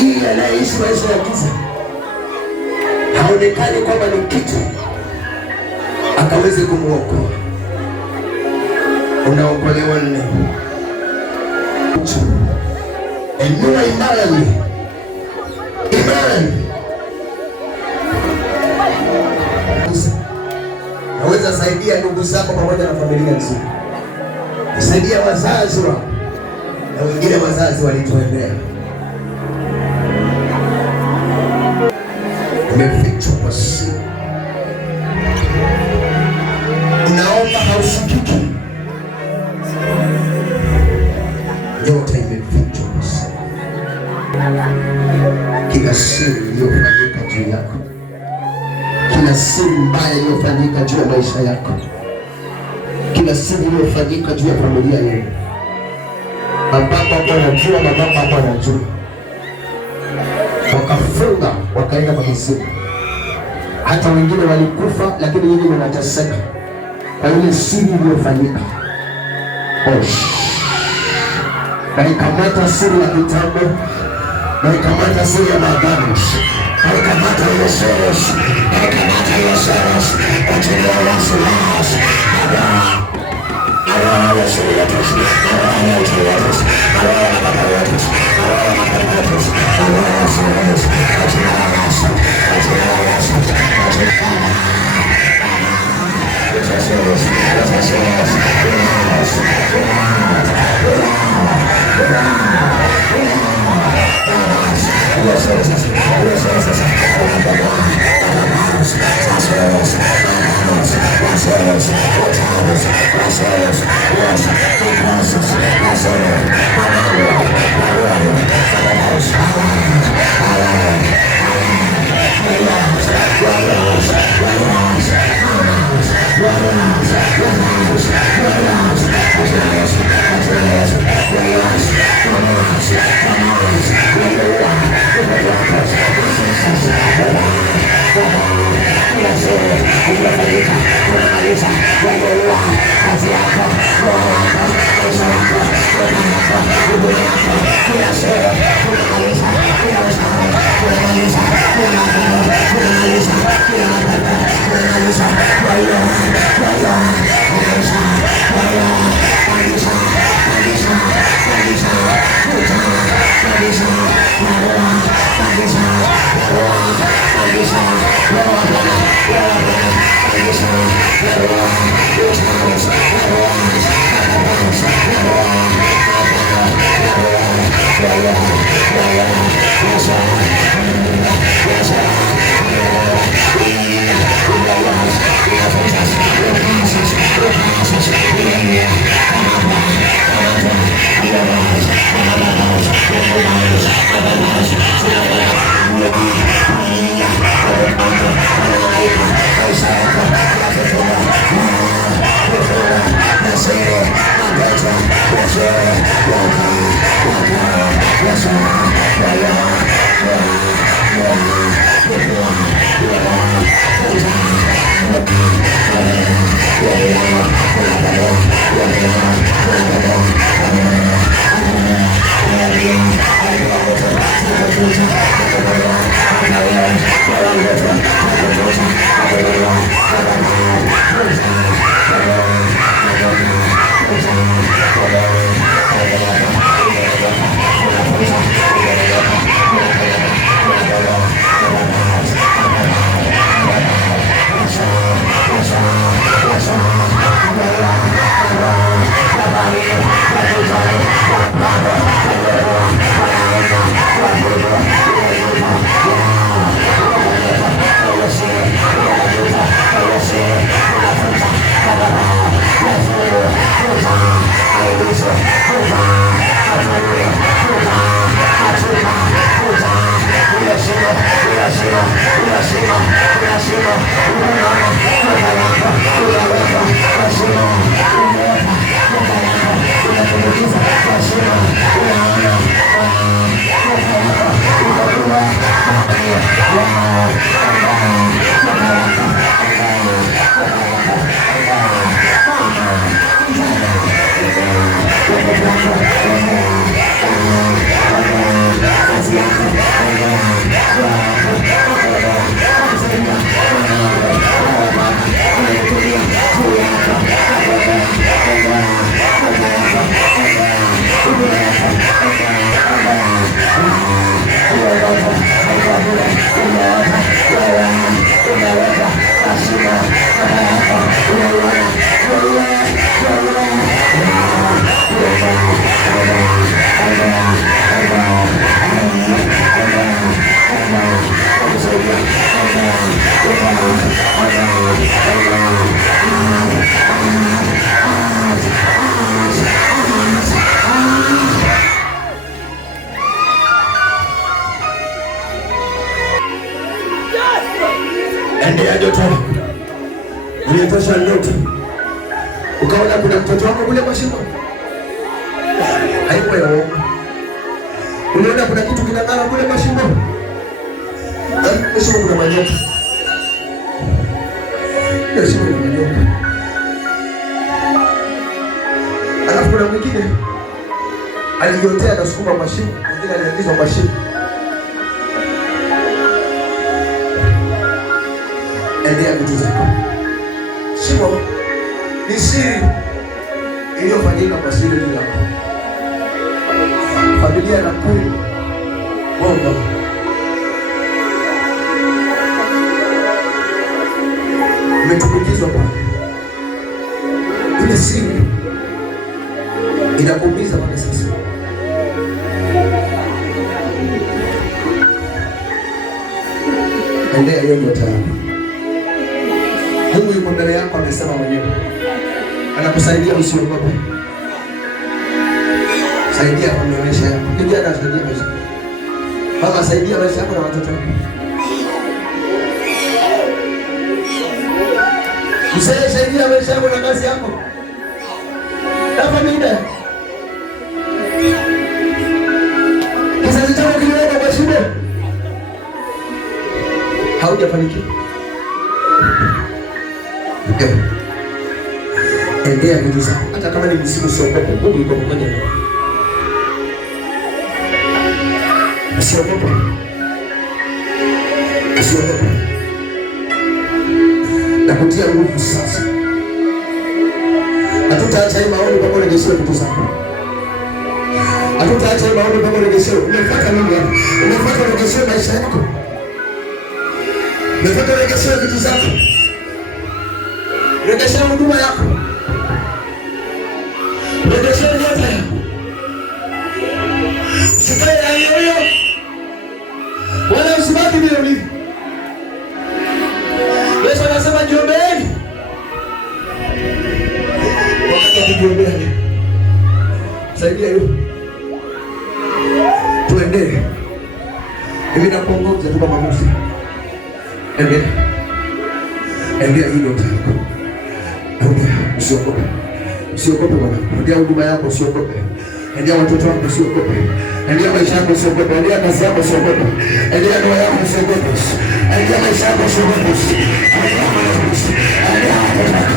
Ili anayeishi maisha ya giza haonekani kwamba ni kitu akaweze kumwokoa. Unaokolewa leo. Enua imani, imani naweza saidia ndugu zako pamoja na familia nzima, saidia wazazi wako na wengine wazazi walituendea. Umefichwa kwa siri, unaomba hausikiki. Nyota imefichwa kwa siri. Kila siri iliyofanyika juu yako, kila siri mbaya iliyofanyika juu ya maisha yako, kila siri iliyofanyika juu ya familia yenu, babako wanajua, mamako wanajua, wakafunga wakaenda kwa mizimu. Hata wengine walikufa, lakini nyinyi mnateseka kwa ile siri iliyofanyika. Naikamata siri ya kitambo, naikamata siri ya maagano, naikamata ile siri, naikamata ile siri, achilia Yesu Yesu. Aroa siri ya Yesu, aroa Yesu, aroa baba Yesu, aroa baba Yesu, aroa siri, achilia Yesu, achilia Yesu, Endea joto. Ulitosha ndoto. Ukaona kuna mtoto wako kule kwa shimo. Haiko yao. Uliona kuna kitu kinang'ara kule kwa shimo. Shimo kuna manyoka. Ndio shimo kuna manyoka. Alafu kuna mwingine alijotea na sukuma mashimo, mwingine aliingizwa mashimo. Endea vitu zako. Shimo ni siri iliyofanyika kwa siri bila familia na kweli Mungu. Umetumbukizwa pale. Ile siri inakuumiza mpaka sasa. Endea hiyo ndoto yako. Mungu yuko mbele yako, amesema mwenyewe. Anakusaidia, usiogope. Saidia kwa maisha yako. Kijana anasaidia maisha. Mama saidia maisha yako na watoto wako. Mzee saidia maisha yako na kazi yako. Na familia. Kizazi chako kiliweka kwa shida. Haujafanikiwa. Endea vitu zako. Hata kama ni msimu usiogope. Mungu yuko pamoja nawe. Usiogope. Usiogope. Na kutia nguvu sasa. Hatutaacha hii maombi mpaka urejeshewe vitu zako. Hatutaacha hii maombi mpaka urejeshewe. Umefuata nini hapa? Umefuata urejeshewe maisha yako. Umefuata urejeshewe vitu zako. Rejeshewe huduma yako. Rejeshewe nyota yako. Usikae na hiyo. Wala usibaki vile ulivyo. Yesu anasema jiombeeni. Wakati wa kujiombea ni saidia hiyo. Tuendelee. Hivi nakuongoza tu Baba Musa. Endea. Endea hii ndoto yako. Usiogope. Usiogope Bwana. Endea huduma yako, usiogope. Endea watoto wako, usiogope. Endea maisha yako, usiogope. Endea kazi yako, usiogope. Endea ndoa yako, usiogope. Endea maisha yako, usiogope. Endea watoto wako.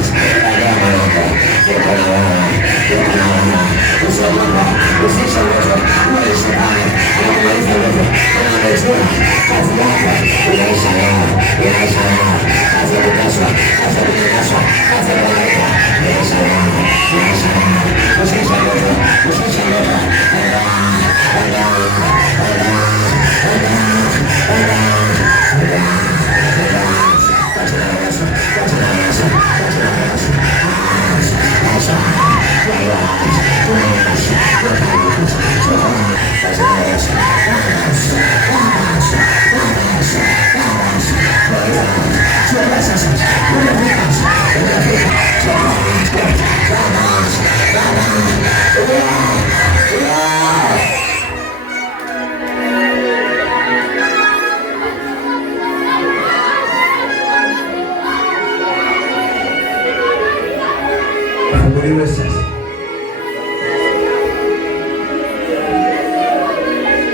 Funguliwe sasa.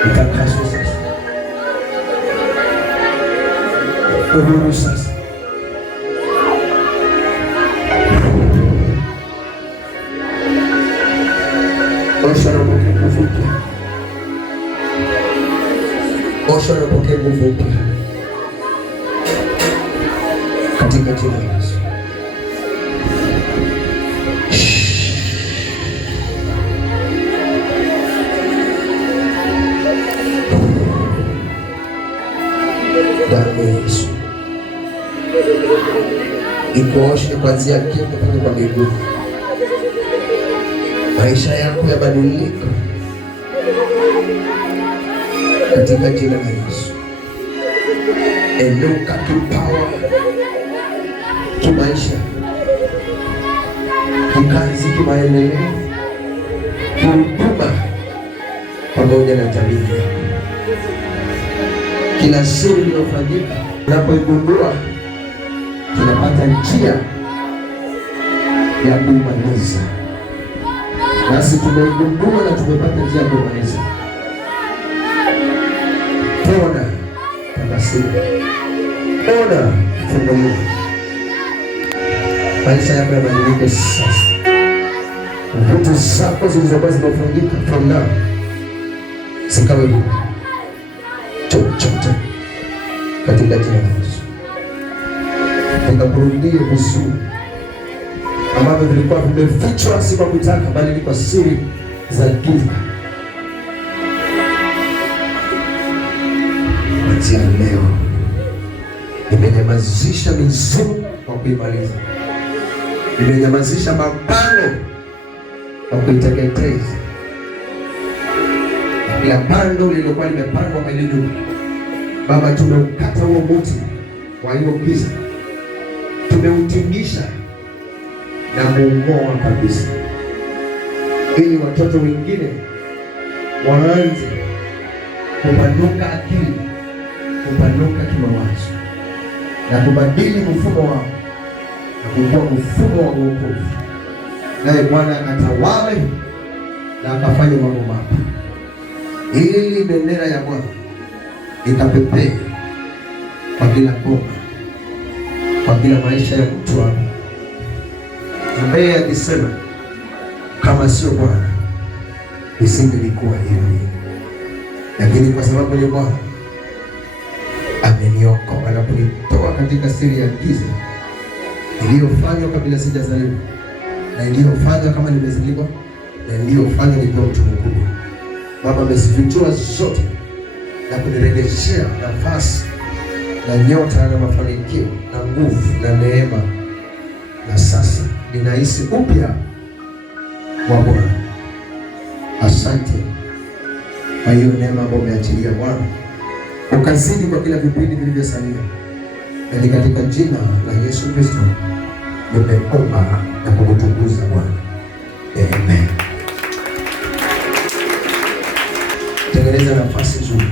Utakaswe sasa. Uhuru sasa. Osha na pokea nguvu mpya. Osha na pokea nguvu mpya. Katika jina la Yesu. Damu ya Yesu ikuoshe kuanzia kichwa mpaka kwa miguu. Maisha yako yabadilika katika jina la Yesu. Inuka kipawa, kimaisha, kikazi, kimaendeleo, kihuduma pamoja na jamii yako. Kila siri inayofanyika unapoigundua, tunapata njia ya kuimaliza. Nasi tumeigundua na tumepata njia ya kuimaliza. Pona tabasimu, pona funguliwa. Maisha yako yabadilike sasa. Vitu zako zilizokuwa zimefanyika from now zikawe chochote katika jina la Yesu. Tukakurudie vizuri ambavyo vilikuwa vimefichwa, si kwa kutaka, bali ni kwa siri za giza. Kuanzia leo nimenyamazisha mizimu kwa kuimaliza. Nimenyamazisha mapando kwa kuiteketeza. Kila pando lililokuwa limepandwa kwa lile, Baba, tumeukata huo muti wa hiyo giza, tumeutingisha na kuung'oa kabisa, ili watoto wengine waanze kupanuka akili, kupanuka kimawazo na kubadili mfumo wao na kukuwa mfumo wa wokovu. Naye Bwana akatawale na akafanya mambo mapya, ili bendera ya Bwana ikapepea kwa kila kona, kwa kila maisha ya mtu hapa ambaye akisema kama sio Bwana isingelikuwa hivi. Lakini kwa sababu ni Bwana ameniokoa na kunitoa katika siri ya giza iliyofanywa kabla sijazaliwa, na iliyofanywa kama nimezaliwa, na iliyofanywa nikiwa mtu mkubwa. Baba amezifichua zote na kunirejeshea nafasi na nyota na mafanikio na nguvu na neema, na sasa ninahisi upya wa Bwana. Asante kwa hiyo neema ambayo umeachilia Bwana, ukazidi kwa kila vipindi vilivyosalia, na katika jina la Yesu Kristo nimeomba na kukutukuza Bwana. Amen. Tengeneza nafasi nzuri.